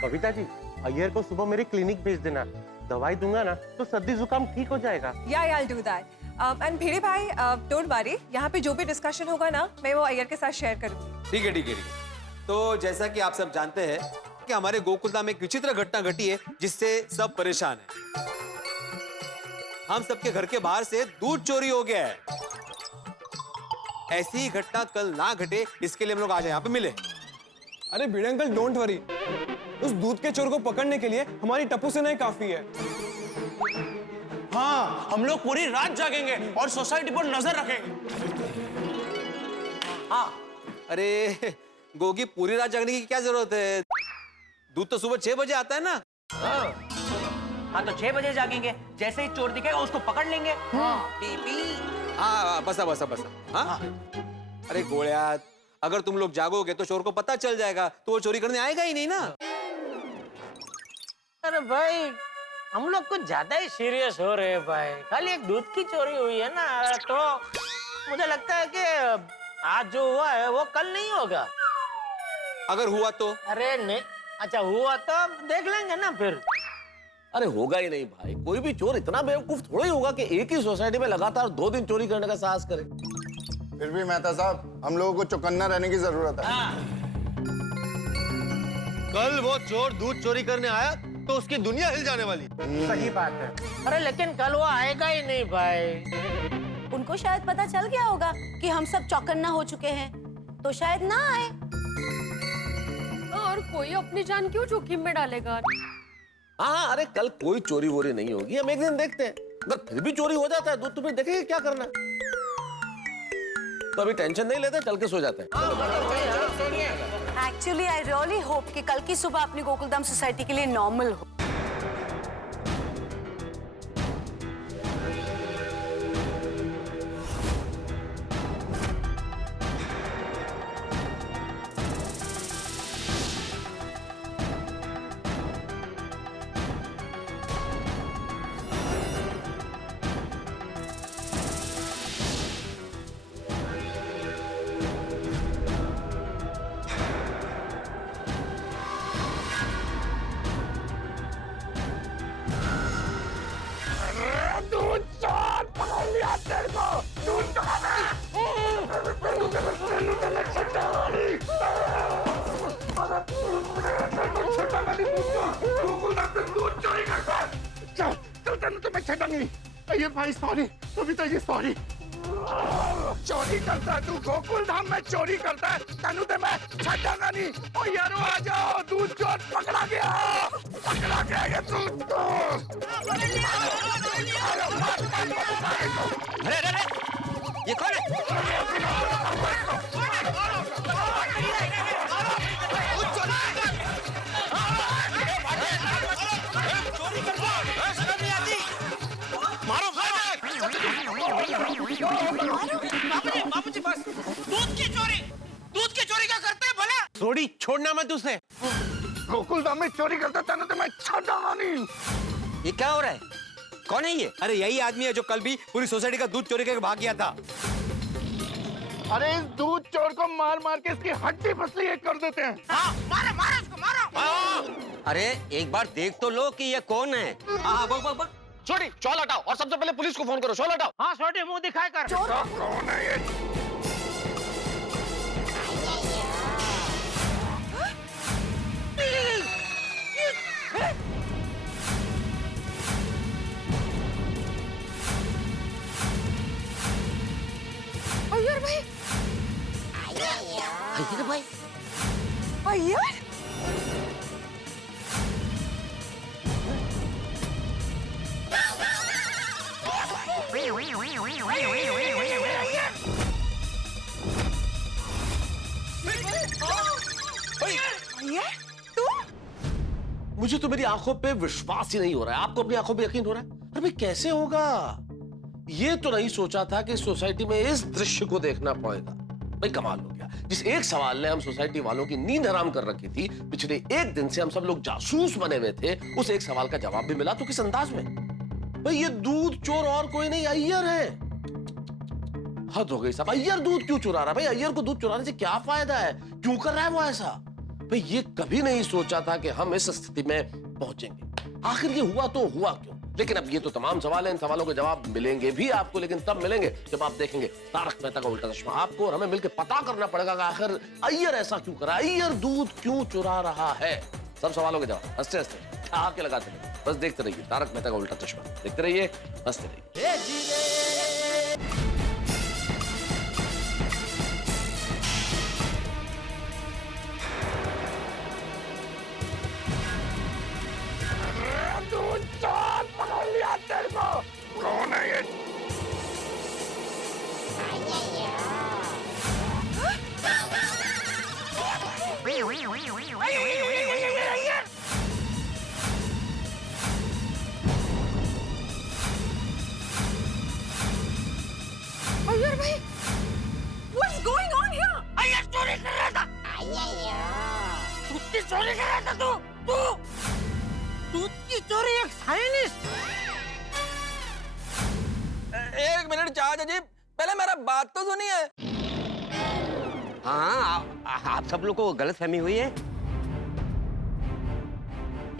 कविता जी, अय्यर को सुबह मेरे क्लिनिक भेज देना। दवाई दूंगा ना तो सर्दी जुकाम ठीक हो जाएगा। या I'll do that. एंड भिड़े भाई, डोंट वरी, यहाँ पे जो भी डिस्कशन होगा ना, मैं वो अय्यर के साथ शेयर करूंगी। ठीक है ठीक है ठीक है। तो जैसा कि आप सब जानते हैं कि हमारे गोकुलधाम में एक विचित्र घटना घटी है जिससे सब परेशान हैं। हम सबके घर के बाहर से दूध चोरी हो गया है। ऐसी ही घटना कल ना घटे इसके लिए हम लोग आज यहाँ पे मिले। अरे भिड़े अंकल, डोंट वरी, उस दूध के चोर को पकड़ने के लिए हमारी टप्पू सेना ही काफी है। हाँ, हम लोग पूरी रात जागेंगे और सोसाइटी पर नजर रखेंगे। हाँ, अरे गोगी, पूरी रात जागने की क्या जरूरत है? दूध तो सुबह 6 बजे आता है ना। हाँ, तो 6 बजे जागेंगे, जैसे ही चोर दिखेगा उसको पकड़ लेंगे। हाँ, बसा बसा बसा। हाँ, अरे गोळ्या, अगर तुम लोग जागोगे तो चोर को पता चल जाएगा, तो वो चोरी करने आएगा ही नहीं ना। अरे भाई, हम लोग कुछ ज्यादा ही सीरियस हो रहे हैं भाई। खाली एक दूध की चोरी हुई है ना, तो मुझे लगता है कि आज जो हुआ है वो कल नहीं होगा। अगर हुआ तो? अरे नहीं, अच्छा हुआ तो देख लेंगे ना फिर। अरे होगा ही नहीं भाई, कोई भी चोर इतना बेवकूफ थोड़ा ही होगा कि एक ही सोसाइटी में लगातार 2 दिन चोरी करने का साहस करे। फिर भी मेहता साहब, हम लोगों को चौकन्ना रहने की जरूरत है। कल वो चोर दूध चोरी करने आया तो उसकी दुनिया हिल जाने वाली। सही बात है। अरे लेकिन कल वो आएगा ही नहीं भाई। उनको शायद पता चल गया होगा कि हम सब चौकन्ना हो चुके हैं, तो शायद ना आए। और कोई अपनी जान क्यों जोखिम में डालेगा? हाँ, अरे कल कोई चोरी वोरी नहीं होगी, हम एक दिन देखते हैं। अगर फिर भी चोरी हो जाता है दूध, तो फिर देखेंगे क्या करना है। तो अभी टेंशन नहीं लेते, चल के सो जाते हैं। एक्चुअली आई रियली होप कि कल की सुबह अपनी गोकुलधाम सोसाइटी के लिए नॉर्मल हो। ये भाई सॉरी, कविता जी सॉरी। चोरी करता है तू, गोकुलधाम में चोरी करता है, तनु ते मैं छटांगा नहीं। ओ यारो आ जाओ, दूध चोर पकड़ा गया ये दूध चोर। अरे ये कौन है? बाबूजी बस, दूध की चोरी क्या करते हैं भला? थोड़ी छोड़ना मत उसे। गोकुलधाम में चोरी करता तनु ते मैं छटांगा नहीं। ये क्या हो रहा है? कौन है ये? अरे यही आदमी है जो कल भी पूरी सोसाइटी का दूध चोरी करके भाग गया था। अरे इस दूध चोर को मार मार के इसकी हड्डी पसली एक कर देते हैं। हाँ, मारो उसको, मारो। अरे एक बार देख तो लो कि ये कौन है। हाँ, बक छोटी शॉल हटाओ और सबसे पहले पुलिस को फोन करो। शॉल हटाओ। हाँ, छोटे मुंह दिखाई कर। कौन है ये? अय्यर भाई, अय्यर भाई, अय्यर? मुझे तो मेरी आंखों पे विश्वास ही नहीं हो रहा है। आपको अपनी आंखों पे यकीन हो रहा है? अरे भाई कैसे होगा? ये तो नहीं सोचा था कि सोसाइटी में इस दृश्य को देखना पड़ेगा। भाई कमाल हो गया। जिस एक सवाल ने हम सोसाइटी वालों की नींद हराम कर रखी थी, पिछले 1 दिन से हम सब लोग जासूस बने हुए थे, उस एक सवाल का जवाब भी मिला। तो किस अंदाज में? भाई ये दूध चोर और कोई नहीं, अय्यर है। हद हो गई साहब। अय्यर दूध क्यों चुरा रहा है? भाई अय्यर को दूध चुराने से क्या फायदा है? क्यों कर रहा है वो ऐसा? भाई ये कभी नहीं सोचा था कि हम इस स्थिति में पहुंचेंगे। आखिर ये हुआ तो हुआ क्यों? लेकिन अब ये तो तमाम सवाल हैं, इन सवालों के जवाब मिलेंगे भी आपको, लेकिन तब मिलेंगे जब आप देखेंगे तारक मेहता का उल्टा चश्मा। आपको और हमें मिलकर पता करना पड़ेगा कि आखिर अय्यर ऐसा क्यों करा, अय्यर दूध क्यों चुरा रहा है। सब सवालों के जवाब हंसते हंसते आके लगाते रहिए। बस देखते रहिए तारक मेहता का उल्टा चश्मा, देखते रहिए, हंसते रहिए। दूध चोर पकड़ लिया तेरे को। कौन है ये? अय्यर भाई, what's going on here? Iyer चोरी कर रहा था। दूध की चोरी कर रहा था तू दूध की चोरी, एक साइंटिस्ट। एक मिनट चाचा जी, पहले मेरा बात तो सुनिए। हाँ, आप सब लोग को गलतफहमी हुई है।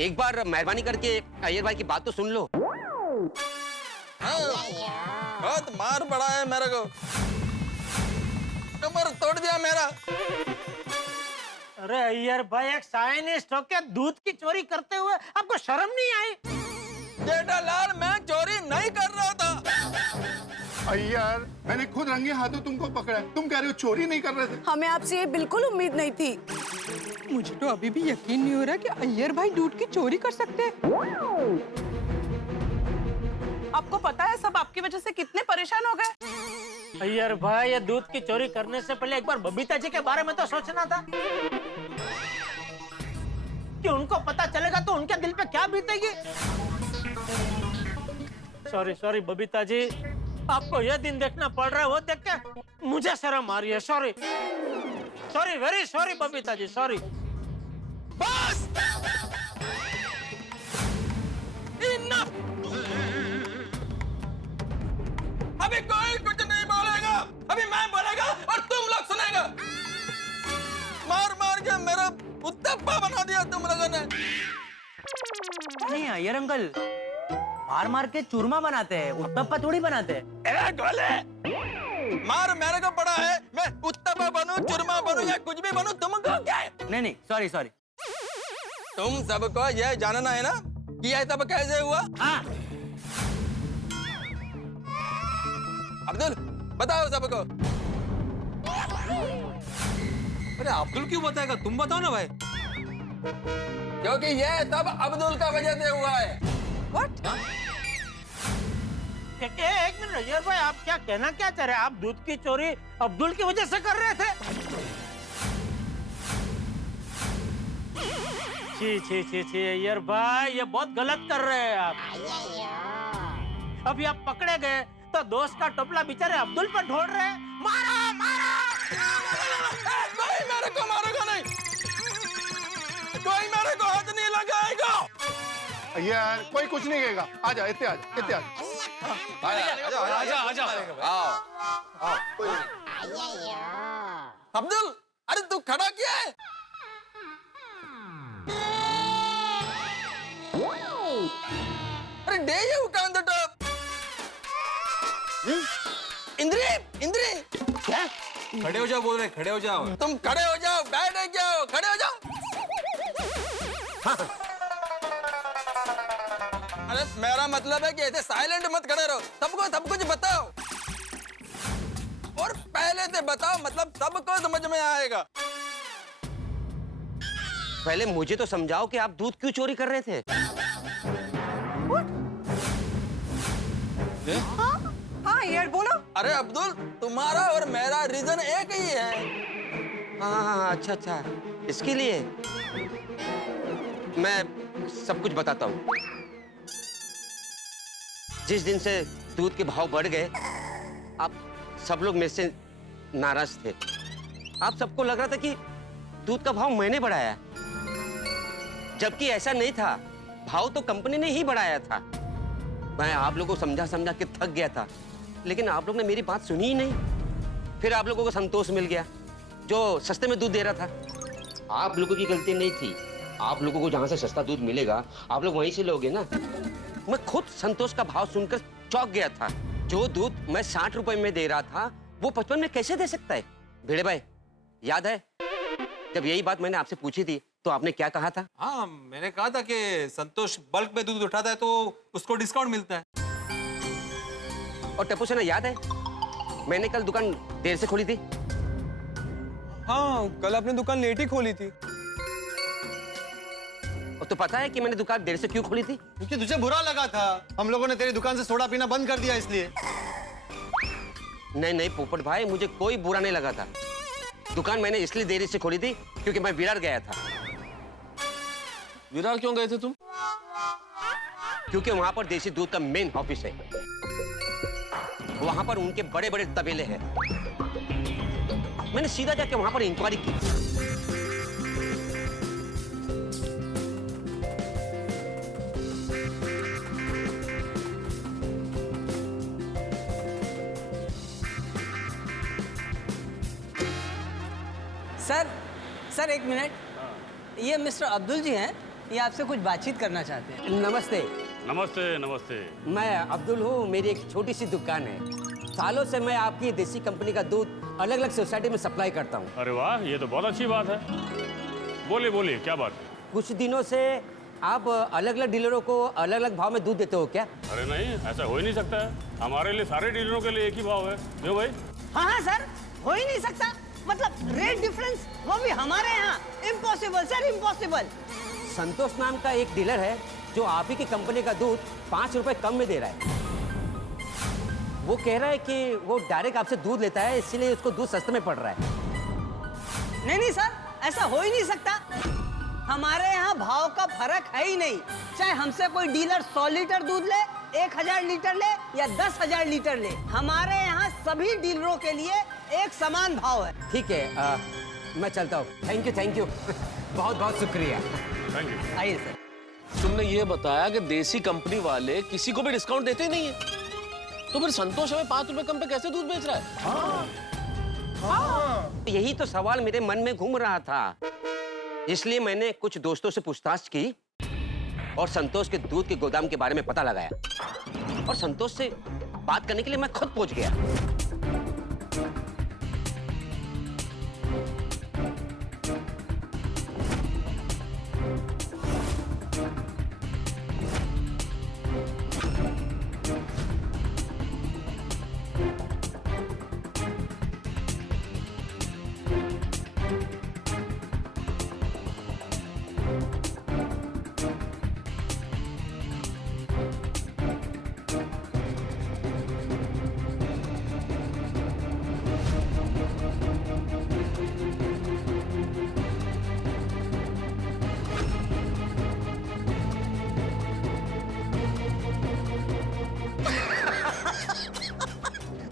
एक बार मेहरबानी करके अय्यर भाई की बात तो सुन लो। बहुत मार पड़ा है मेरे को, कमर तोड़ दिया मेरा। अरे अय्यर भाई, एक साइंटिस्ट होके दूध की चोरी करते हुए आपको शर्म नहीं आई? जेठालाल, मैं चोरी नहीं कर रहा था। अय्यर, मैंने खुद रंगे हाथों तुमको पकड़ा है। तुम कह रहे हो चोरी नहीं कर रहे थे? हमें आपसे ये बिल्कुल उम्मीद नहीं थी। मुझे तो अभी भी यकीन नहीं हो रहा कि अय्यर भाई दूध की चोरी कर सकते हैं। आपको पता है सब आपकी वजह से कितने परेशान हो गए। अय्यर भाई, ये दूध की चोरी करने से पहले एक बार बबीता जी के बारे में तो सोचना था कि उनको पता चलेगा तो उनके दिल पे क्या बीतेगी। सॉरी बबीता जी, आपको यह दिन देखना पड़ रहा है, वो देख के मुझे शर्म आ रही है। Sorry, very sorry Babita ji, sorry. बस इनफ। अभी कोई कुछ नहीं बोलेगा, अभी मैं बोलेगा और तुम लोग सुनेगा। मार मार के मेरा उत्तप्पा बना दिया तुम लोगों ने। नहीं अय्यर अंकल, मार मार के चूरमा बनाते हैं, उत्तप्पा थोड़ी बनाते हैं। गोले, मार मेरे को पड़ा है। मैं उत्तप्पा बनूं, चूरमा बनूं या कुछ भी बनूं, तुमको क्या है? नहीं सॉरी। तुम सबको यह जानना है ना कि यह सब कैसे हुआ? हाँ। अब्दुल, बताओ सबको। अरे अब्दुल क्यों बताएगा? तुम बताओ ना भाई। क्योंकि यह सब अब्दुल का वजह से हुआ है। What? एक मिनट अय्यर भाई, आप क्या कहना क्या चाह रहे हैं? आप दूध की चोरी अब्दुल की वजह से कर रहे थे? छी अय्यर भाई, ये बहुत गलत कर रहे हैं आप। अभी आप पकड़े गए तो दोस्त का टोपला बेचारे अब्दुल पर ढोल रहे हैं। मारो! कोई मेरे को मारेगा नहीं, कोई मेरे को हाथ नहीं लगाएगा। अय्यर, कोई कुछ नहीं कहेगा। आजा, इत्ते आजा। अब्दुल, अरे तू खड़ा क्या है? अरे डे यू कान द टॉप। इंद्री क्या? खड़े हो जाओ बोल रहे, खड़े हो जाओ। तुम खड़े हो जाओ, बैठे क्या हो? खड़े हो जाओ। अरे मेरा मतलब है कि ऐसे साइलेंट मत खड़े रहो, सबको सब कुछ बताओ और पहले से बताओ, मतलब सबको समझ में आएगा। पहले मुझे तो समझाओ कि आप दूध क्यों चोरी कर रहे थे। हाँ यार बोलो। अरे अब्दुल, तुम्हारा और मेरा रीजन एक ही है। हाँ, अच्छा, इसके लिए मैं सब कुछ बताता हूँ। जिस दिन से दूध के भाव बढ़ गए, आप सब लोग मेरे से नाराज थे। आप सबको लग रहा था कि दूध का भाव मैंने बढ़ाया, जबकि ऐसा नहीं था। भाव तो कंपनी ने ही बढ़ाया था। मैं आप लोगों को समझा के थक गया था, लेकिन आप लोग ने मेरी बात सुनी ही नहीं। फिर आप लोगों को संतोष मिल गया जो सस्ते में दूध दे रहा था। आप लोगों की गलती नहीं थी। आप लोगों को जहां से सस्ता दूध मिलेगा आप लोग वहीं से लोगे ना। मैं खुद संतोष का भाव सुनकर चौंक गया था। जो दूध मैं 60 रुपए में दे रहा था वो 55 में कैसे दे सकता है? भिड़े भाई याद है जब यही बात मैंने आपसे पूछी थी तो आपने क्या कहा था? हाँ, मैंने कहा था कि संतोष बल्क में दूध उठाता है तो उसको डिस्काउंट मिलता है। और टप्पू सेना याद है मैंने कल दुकान देर से खोली थी। हाँ, कल आपने दुकान लेट ही खोली थी। और तो पता है कि मैंने दुकान देर से क्यों खोली थी? क्योंकि तुझे बुरा लगा था। हम लोगों ने तेरी दुकान से सोडा पीना बंद कर दिया इसलिए। नहीं नहीं पोपट भाई, मुझे कोई बुरा नहीं लगा था। दुकान मैंने इसलिए देरी से खोली थी क्योंकि मैं विरार गया था। विरार क्यों गए थे तुम? क्योंकि वहां पर देसी दूध का मेन ऑफिस है। वहां पर उनके बड़े बड़े तबेले हैं। मैंने सीधा जाके वहां पर इंक्वायरी की। सर एक मिनट, ये मिस्टर अब्दुल जी हैं, ये आपसे कुछ बातचीत करना चाहते हैं। नमस्ते। नमस्ते नमस्ते। मैं अब्दुल हूँ, मेरी एक छोटी सी दुकान है। सालों से मैं आपकी देसी कंपनी का दूध अलग अलग सोसाइटी में सप्लाई करता हूँ। अरे वाह, ये तो बहुत अच्छी बात है। बोलिए बोलिए, क्या बात? कुछ दिनों से आप अलग अलग डीलरों को अलग अलग भाव में दूध देते हो क्या? अरे नहीं, ऐसा हो ही नहीं सकता है। हमारे लिए सारे डीलरों के लिए एक ही भाव है। क्यों भाई? हाँ सर, हो ही नहीं सकता। मतलब रेट डिफरेंस वो भी हमारे यहाँ इम्पॉसिबल सर, इम्पॉसिबल। संतोष नाम का एक डीलर है जो आप ही की कंपनी का दूध 5 रुपए कम में दे रहा है। वो कह रहा है कि वो डायरेक्ट आपसे दूध लेता है, इसीलिए उसको दूध सस्ते में पड़ रहा है। नहीं सर, ऐसा हो ही नहीं सकता। हमारे यहाँ भाव का फर्क है ही नहीं। चाहे हमसे कोई डीलर 100 लीटर दूध ले, 1000 लीटर ले या 10,000 लीटर ले, हमारे यहाँ सभी डीलरों के लिए एक समान भाव है। ठीक है, मैं चलता हूँ। थैंक यू बहुत बहुत शुक्रिया। Thank you. आइए सर। तुमने ये बताया कि देसी कंपनी वाले किसी को भी डिस्काउंट देते ही नहीं है, तो फिर संतोष हमें 5 रुपए कम पे कैसे दूध बेच रहा है? यही तो सवाल मेरे मन में घूम रहा था। इसलिए मैंने कुछ दोस्तों से पूछताछ की और संतोष के दूध के गोदाम के बारे में पता लगाया। और संतोष से बात करने के लिए मैं खुद पहुंच गया।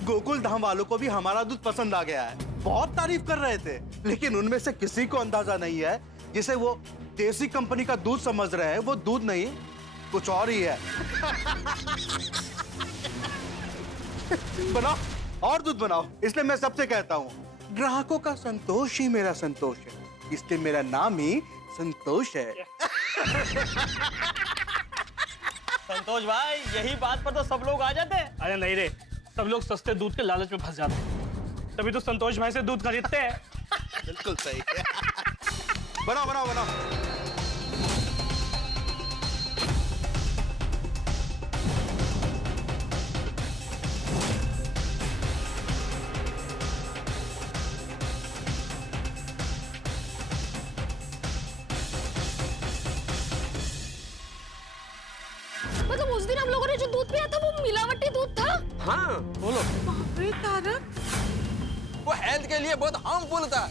गोकुल धाम वालों को भी हमारा दूध पसंद आ गया है। बहुत तारीफ कर रहे थे, लेकिन उनमें से किसी को अंदाजा नहीं है जिसे वो देसी कंपनी का दूध समझ रहे हैं, वो दूध नहीं कुछ और ही है। बनाओ और दूध बनाओ, इसलिए मैं सबसे कहता हूँ ग्राहकों का संतोष ही मेरा संतोष है, इसलिए मेरा नाम ही संतोष है। संतोष भाई, यही बात पर तो सब लोग आ जाते हैं। अरे नहीं रे, सब लोग सस्ते दूध के लालच में फंस जाते हैं, तभी तो संतोष भाई से दूध खरीदते हैं। बिल्कुल सही। बनाओ बनाओ बनाओ। मतलब उस दिन हम लोगों ने जो दूध पिया था वो मिलावटी दूध था। हाँ बोलो। बाप रे तारक, वो हेल्थ के लिए बहुत हार्मफुल था।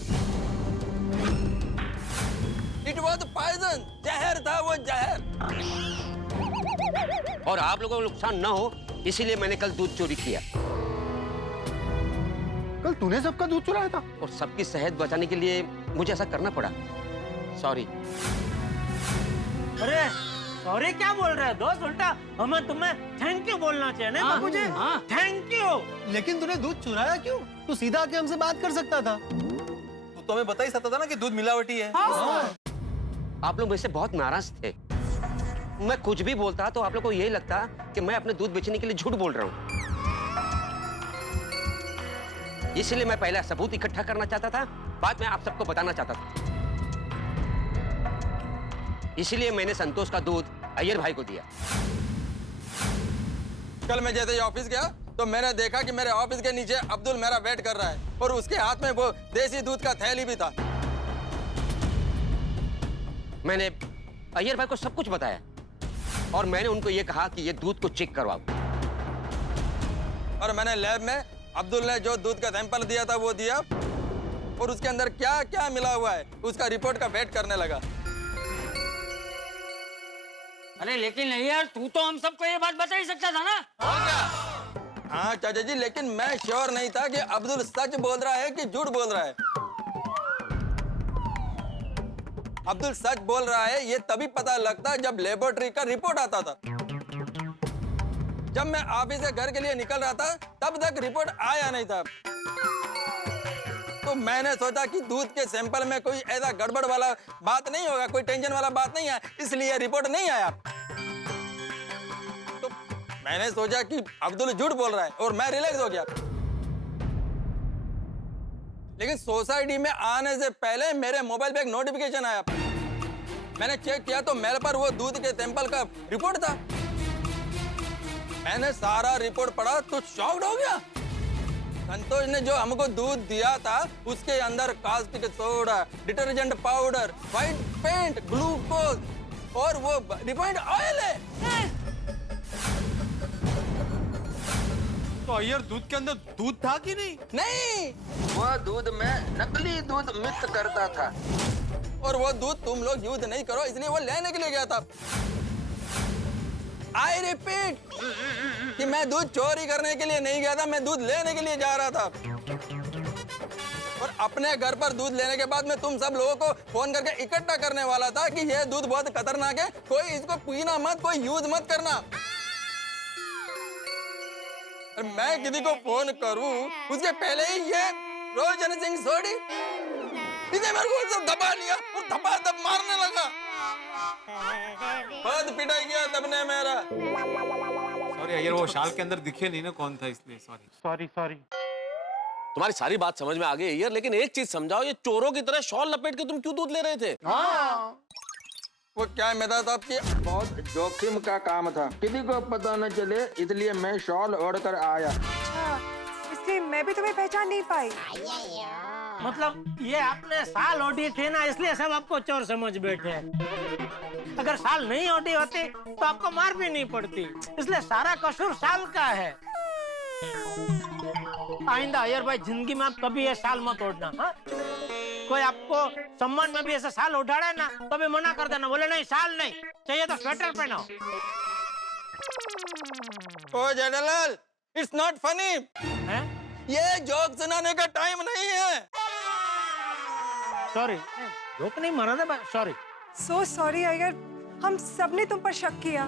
इट वॉज पॉइजन, जहर था वो, जहर। और आप लोगों को नुकसान न हो इसीलिए मैंने कल दूध चोरी किया। कल तूने सबका दूध चुराया था? और सबकी सेहत बचाने के लिए मुझे ऐसा करना पड़ा। सॉरी। अरे सॉरी क्या बोल रहे हो दोस्त? उल्टा हमें तुम्हें थैंक यू बोलना चाहिए ना बाबूजी? Thank you. लेकिन तूने दूध चुराया क्यों? तू सीधा आके हमसे बात कर सकता था। तू तो हमें बता ही सकता था ना कि दूध मिलावटी है। आप लोग मुझसे बहुत नाराज थे। मैं कुछ भी बोलता तो आप लोग को यही लगता कि मैं अपने दूध बेचने के लिए झूठ बोल रहा हूँ। इसलिए मैं पहले सबूत इकट्ठा करना चाहता था, बाद में आप सबको बताना चाहता था। इसलिए मैंने संतोष का दूध अय्यर भाई को दिया। कल मैं जैसे ही ऑफिस गया तो मैंने देखा कि मेरे ऑफिस के नीचे अब्दुल मेरा वेट कर रहा है और उसके हाथ में वो देसी दूध का थैली भी था। मैंने अय्यर भाई को सब कुछ बताया और मैंने उनको ये कहा कि ये दूध को चेक करवाओ। और मैंने लैब में अब्दुल ने जो दूध का सैंपल दिया था वो दिया और उसके अंदर क्या क्या मिला हुआ है उसका रिपोर्ट का वेट करने लगा। अरे लेकिन नहीं यार, तू तो हम सबको ये बात बता ही सकता था ना। और क्या? हाँ चाचा जी, लेकिन मैं श्योर नहीं था कि अब्दुल सच बोल रहा है कि झूठ बोल रहा है। अब्दुल सच बोल रहा है ये तभी पता लगता जब लेबोरेटरी का रिपोर्ट आता था। जब मैं ऑफिस से घर के लिए निकल रहा था तब तक रिपोर्ट आया नहीं था। तो मैंने सोचा कि दूध के सैंपल में कोई ऐसा गड़बड़ वाला बात नहीं होगा, कोई टेंशन वाला बात नहीं है, इसलिए रिपोर्ट नहीं आया। तो मैंने सोचा कि अब्दुल झूठ बोल रहा है और मैं रिलैक्स हो गया। लेकिन सोसाइटी में आने से पहले मेरे मोबाइल पे एक नोटिफिकेशन आया। मैंने चेक किया तो मेल पर वो दूध के सैंपल का रिपोर्ट था। मैंने सारा रिपोर्ट पढ़ा तो शॉक्ड हो गया। संतोष ने जो हमको दूध दिया था उसके अंदर caustic soda, detergent powder, white paint, glucose और वो रिफाइंड ऑयल है। तो अय्यर दूध के अंदर दूध था कि नहीं? नहीं, वो दूध में नकली दूध मिक्स करता था और वो दूध तुम लोग यूज नहीं करो इसलिए वो लेने के लिए गया था। आई रिपीट कि मैं दूध चोरी करने के लिए नहीं गया था, मैं दूध लेने के लिए जा रहा था। और अपने घर पर दूध लेने के बाद मैं तुम सब लोगों को फोन करके इकट्ठा करने वाला था कि यह दूध बहुत खतरनाक है, कोई इसको पीना मत, कोई यूज मत करना। और मैं किसी को फोन करूं उसके पहले ही ये रोशन सिंह सोडी इसे मेरे को सब दबा लिया और धपाधप मारने लगा। बहुत पिटाई किया सबने मेरा। सॉरी अय्यर, वो शाल के अंदर दिखे नहीं ना कौन था, इसलिए सॉरी। तुम्हारी सारी बात समझ में आ गई यार, लेकिन एक चीज समझाओ, ये चोरों की तरह शॉल लपेट के तुम क्यों दूध ले रहे थे? वो क्या है मेहता साहब की बहुत जोखिम का काम था, किसी को पता न चले इसलिए मैं शॉल ओढ़ कर आया। इसलिए मैं भी तुम्हें पहचान नहीं पाई। मतलब ये आपने साल ओढ़ी थी ना, इसलिए सब आपको चोर समझ बैठे। अगर साल नहीं ओढ़ी होती तो आपको मार भी नहीं पड़ती, इसलिए सारा कसूर साल का है। आइंदा अय्यर भाई जिंदगी में आप कभी ये साल मत ओढ़ना। हाँ? कोई आपको सम्मान में भी ऐसा साल उठाड़े ना तो भी मना कर देना, बोले नहीं साल नहीं चाहिए तो स्वेटर पहनो। ओ जेठालाल, इट्स नॉट फनी। ये जोक सुनाने का टाइम नहीं है। सॉरी, जोक नहीं मारा था, सॉरी। सो सॉरी अय्यर, हम सबने तुम पर शक किया।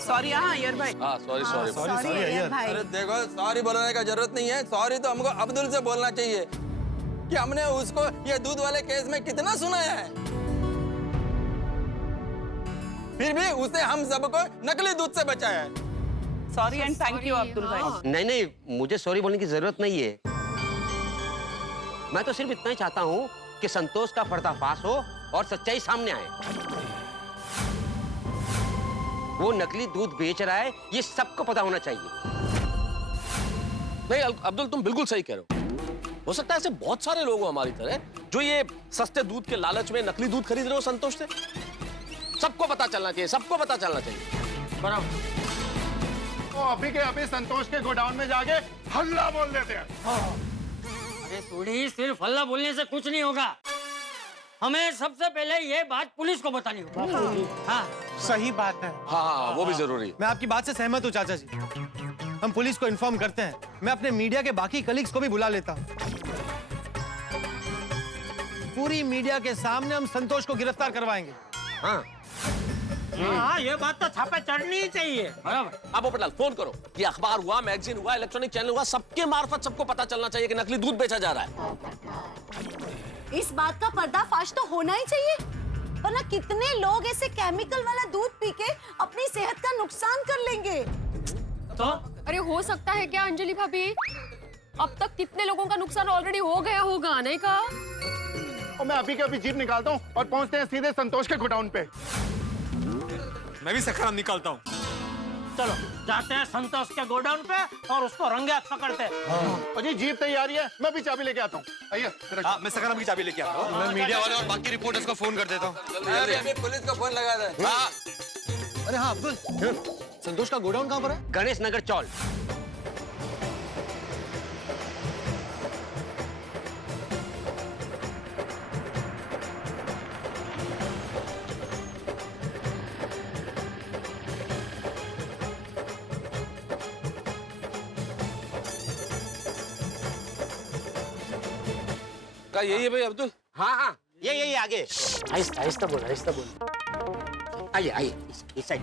सॉरी अय्यर भाई। हाँ सॉरी अय्यर भाई। अरे देखो, सॉरी बोलने का जरूरत नहीं है। सॉरी तो हमको अब्दुल से बोलना चाहिए कि हमने उसको ये दूध वाले केस में कितना सुनाया है, फिर भी उसे हम सबको नकली दूध से बचाया है। Sorry and thank you Abdul भाई। नहीं, मुझे सॉरी बोलने की जरूरत नहीं है। मैं तो सिर्फ इतना ही चाहता हूँ कि संतोष का पर्दाफाश हो और सच्चाई सामने आए। वो नकली दूध बेच रहा है ये सबको पता होना चाहिए। नहीं अब्दुल, तुम बिल्कुल सही कह रहे हो सकता है ऐसे बहुत सारे लोग हो हमारी तरह जो ये सस्ते दूध के लालच में नकली दूध खरीद रहे हो संतोष से। सबको पता चलना चाहिए, सबको पता चलना चाहिए। बराबर। तो अभी के अभी संतोष के गोडाउन में जाके हल्ला बोल देते हैं। अरे सोडी, सिर्फ हल्ला बोलने से कुछ नहीं होगा, हमें सबसे पहले ये बात पुलिस को बतानी होगी। हाँ सही बात है। हाँ वो भी जरूरी है। मैं आपकी बात से सहमत हूँ चाचा जी, हम पुलिस को इन्फॉर्म करते हैं। मैं अपने मीडिया के बाकी कलीग्स को भी बुला लेता हूँ। पूरी मीडिया के सामने हम संतोष को गिरफ्तार करवाएंगे। हाँ हाँ, ये बात तो छापे चढ़नी ही चाहिए। बराबर। आप पोपटलाल फोन करो। ये अखबार हुआ, मैगजीन हुआ, इलेक्ट्रॉनिक चैनल हुआ, सबके मार्फत सबको पता चलना चाहिए कि नकली दूध बेचा जा रहा है। इस बात का पर्दाफाश तो होना ही चाहिए, वरना कितने लोग ऐसे केमिकल वाला दूध पी के अपनी सेहत का नुकसान कर लेंगे। तो अरे हो सकता है क्या अंजलि भाभी? अब तक कितने लोगों का नुकसान ऑलरेडी हो गया होगा, नहीं कहा? और मैं अभी के अभी जीप निकालता हूँ और पहुँचते हैं सीधे संतोष के गोडाउन पे। मैं भी सखाराम निकालता हूँ। चलो जाते हैं संतोष के गोडाउन पे और उसको रंगे हाथ पकड़ते हैं। और जी जीप तैयारी है, मैं भी चाबी लेके आता हूँ। आइए। हाँ, मैं सखाराम की चाबी लेके आता हूँ। मैं मीडिया वाले और बाकी रिपोर्टर्स को फोन कर देता हूँ। पुलिस को फोन लगा दे। अरे हाँ अब्दुल, संतोष का गोडाउन कहाँ पर है? गणेश नगर चौल। क्या यही है भाई अब्दुल? हाँ हाँ, ये आगे। आहिस्ता आहिस्ता बोल, आहिस्ता बोल। आइए आइए, इस साइड।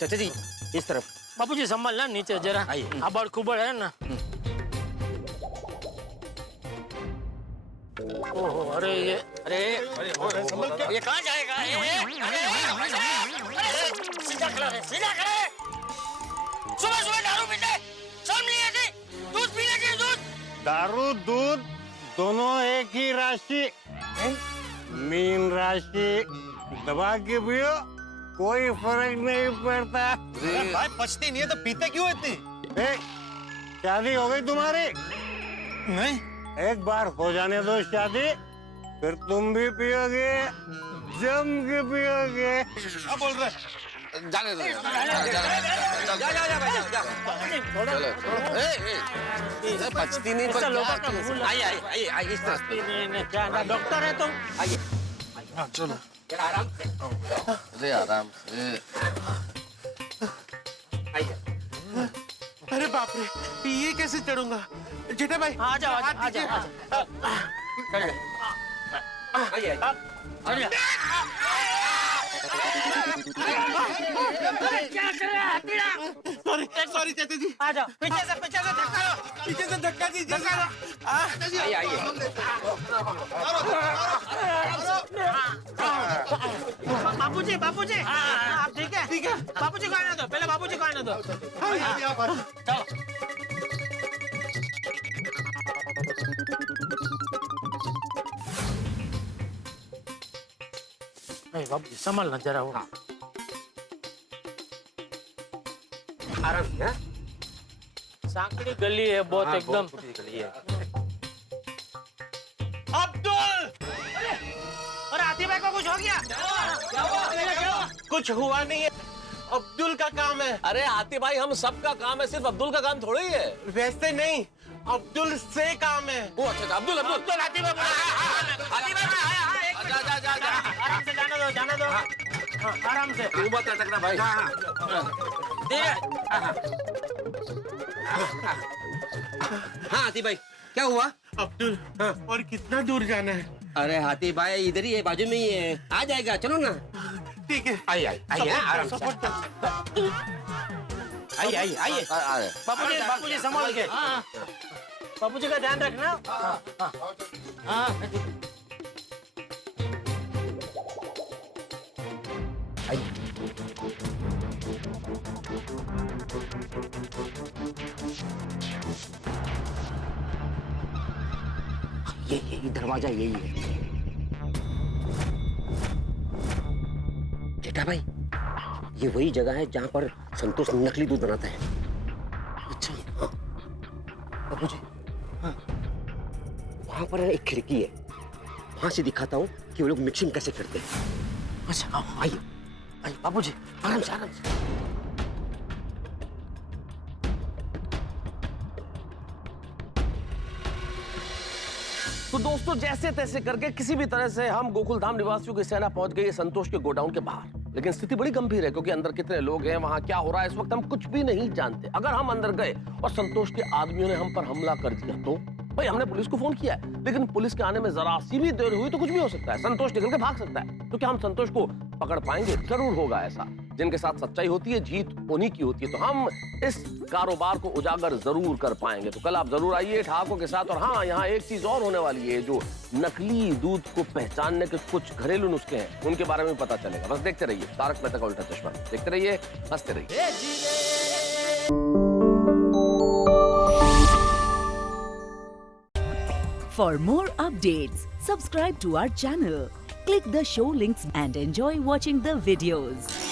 चाचा जी इस तरफ। बापूजी संभाल ना, नीचे जरा आबड़ खुबड़ है ना। ओहो, अरे ये ये कहाँ जाएगा? सीधा खड़ा है, सीधा खड़ा है। सुबह सुबह दारू पीते, शर्म नहीं आती? दूध पीने के दूध। दारू दूध दोनों एक ही राशि, मीन राशि। दबा के पियो, कोई फर्क नहीं पड़ता। भाई पचती नहीं है तो पीते क्यों इतनी? शादी हो गई तुम्हारी? नहीं। एक बार हो जाने दो शादी, फिर तुम भी पियोगे, जम के पियोगे। क्या बोल रहे? जाने दो। पचती नहीं पर आइए इस तरफ। क्या ना डॉक्टर है तुम? आइए। हाँ चलो। आराम। अरे आराम से। आइए। अरे बाप रे, ये कैसे चढ़ूंगा? जेठा भाई आ जाओ, आ जाओ। आइए। क्या कर रहा है पीड़ा? सॉरी चाचा जी। आ जाओ, पीछे से धक्का लो, पीछे से धक्का दीजिए। आइए आइए। बापूजी, बापूजी, आप ठीक है? ठीक है। बापूजी को आने दो, पहले बापूजी को आने दो। चलो। नहीं बापूजी, संभालना जरा वो। आराम से। सांकड़ी गली है बहुत, एकदम। अब्दुल! अरे हाथी भाई को कुछ हो गया? क्या हुआ? कुछ हुआ नहीं है, अब्दुल का काम है। अरे हाथी भाई, हम सबका काम है, सिर्फ अब्दुल का काम थोड़ा ही है। वैसे नहीं, अब्दुल से काम है। वो अच्छा, अब्दुल अब्दुल हाथी भाई, आराम से जाने दो, जाने दो। हाँ, आराम से। तू मत अटकना भाई। हाँ हाथी भाई, क्या हुआ? अब्दुल, और कितना दूर जाना है? अरे हाथी भाई इधर ही है, बाजू में ही है, आ जाएगा, चलो ना। ठीक है। आइए आइए आराम से। आइए आइए। बापूजी, बापूजी संभाल के। बापूजी का ध्यान रखना। ये दरवाजा यही है। जेठा भाई, ये वही जगह है जहाँ पर संतोष नकली दूध बनाता है। अच्छा। हाँ। बाबूजी, हाँ। वहाँ पर एक खिड़की है, वहाँ से दिखाता हूँ कि वो लोग मिक्सिंग कैसे करते हैं। अच्छा, आइए आइए बापूजी, आराम से आराम से। तो दोस्तों, जैसे तैसे करके किसी भी तरह से हम गोकुलधाम निवासियों की सेना पहुंच गई है संतोष के गोडाउन के बाहर। लेकिन स्थिति बड़ी गंभीर है, क्योंकि अंदर कितने लोग हैं, वहां क्या हो रहा है, इस वक्त हम कुछ भी नहीं जानते। अगर हम अंदर गए और संतोष के आदमियों ने हम पर हमला कर दिया तो भाई हमने पुलिस को फोन किया है, लेकिन पुलिस के आने में जरा सी भी देर हुई तो कुछ भी हो सकता है। संतोष निकल के भाग सकता है। तो क्या हम संतोष को पकड़ पाएंगे? जरूर होगा ऐसा। जिनके साथ सच्चाई होती है जीत उन्हीं की होती है। तो हम इस कारोबार को उजागर जरूर कर पाएंगे। तो कल आप जरूर आइए ठहाकों के साथ। और हाँ, यहाँ एक चीज और होने वाली है, जो नकली दूध को पहचानने के कुछ घरेलू नुस्खे हैं, उनके बारे में पता चलेगा। बस देखते रहिए तारक मेहता का उल्टा चश्मा। देखते रहिए, हंसते रहिए। For more updates, subscribe to our channel, click the show links and enjoy watching the videos.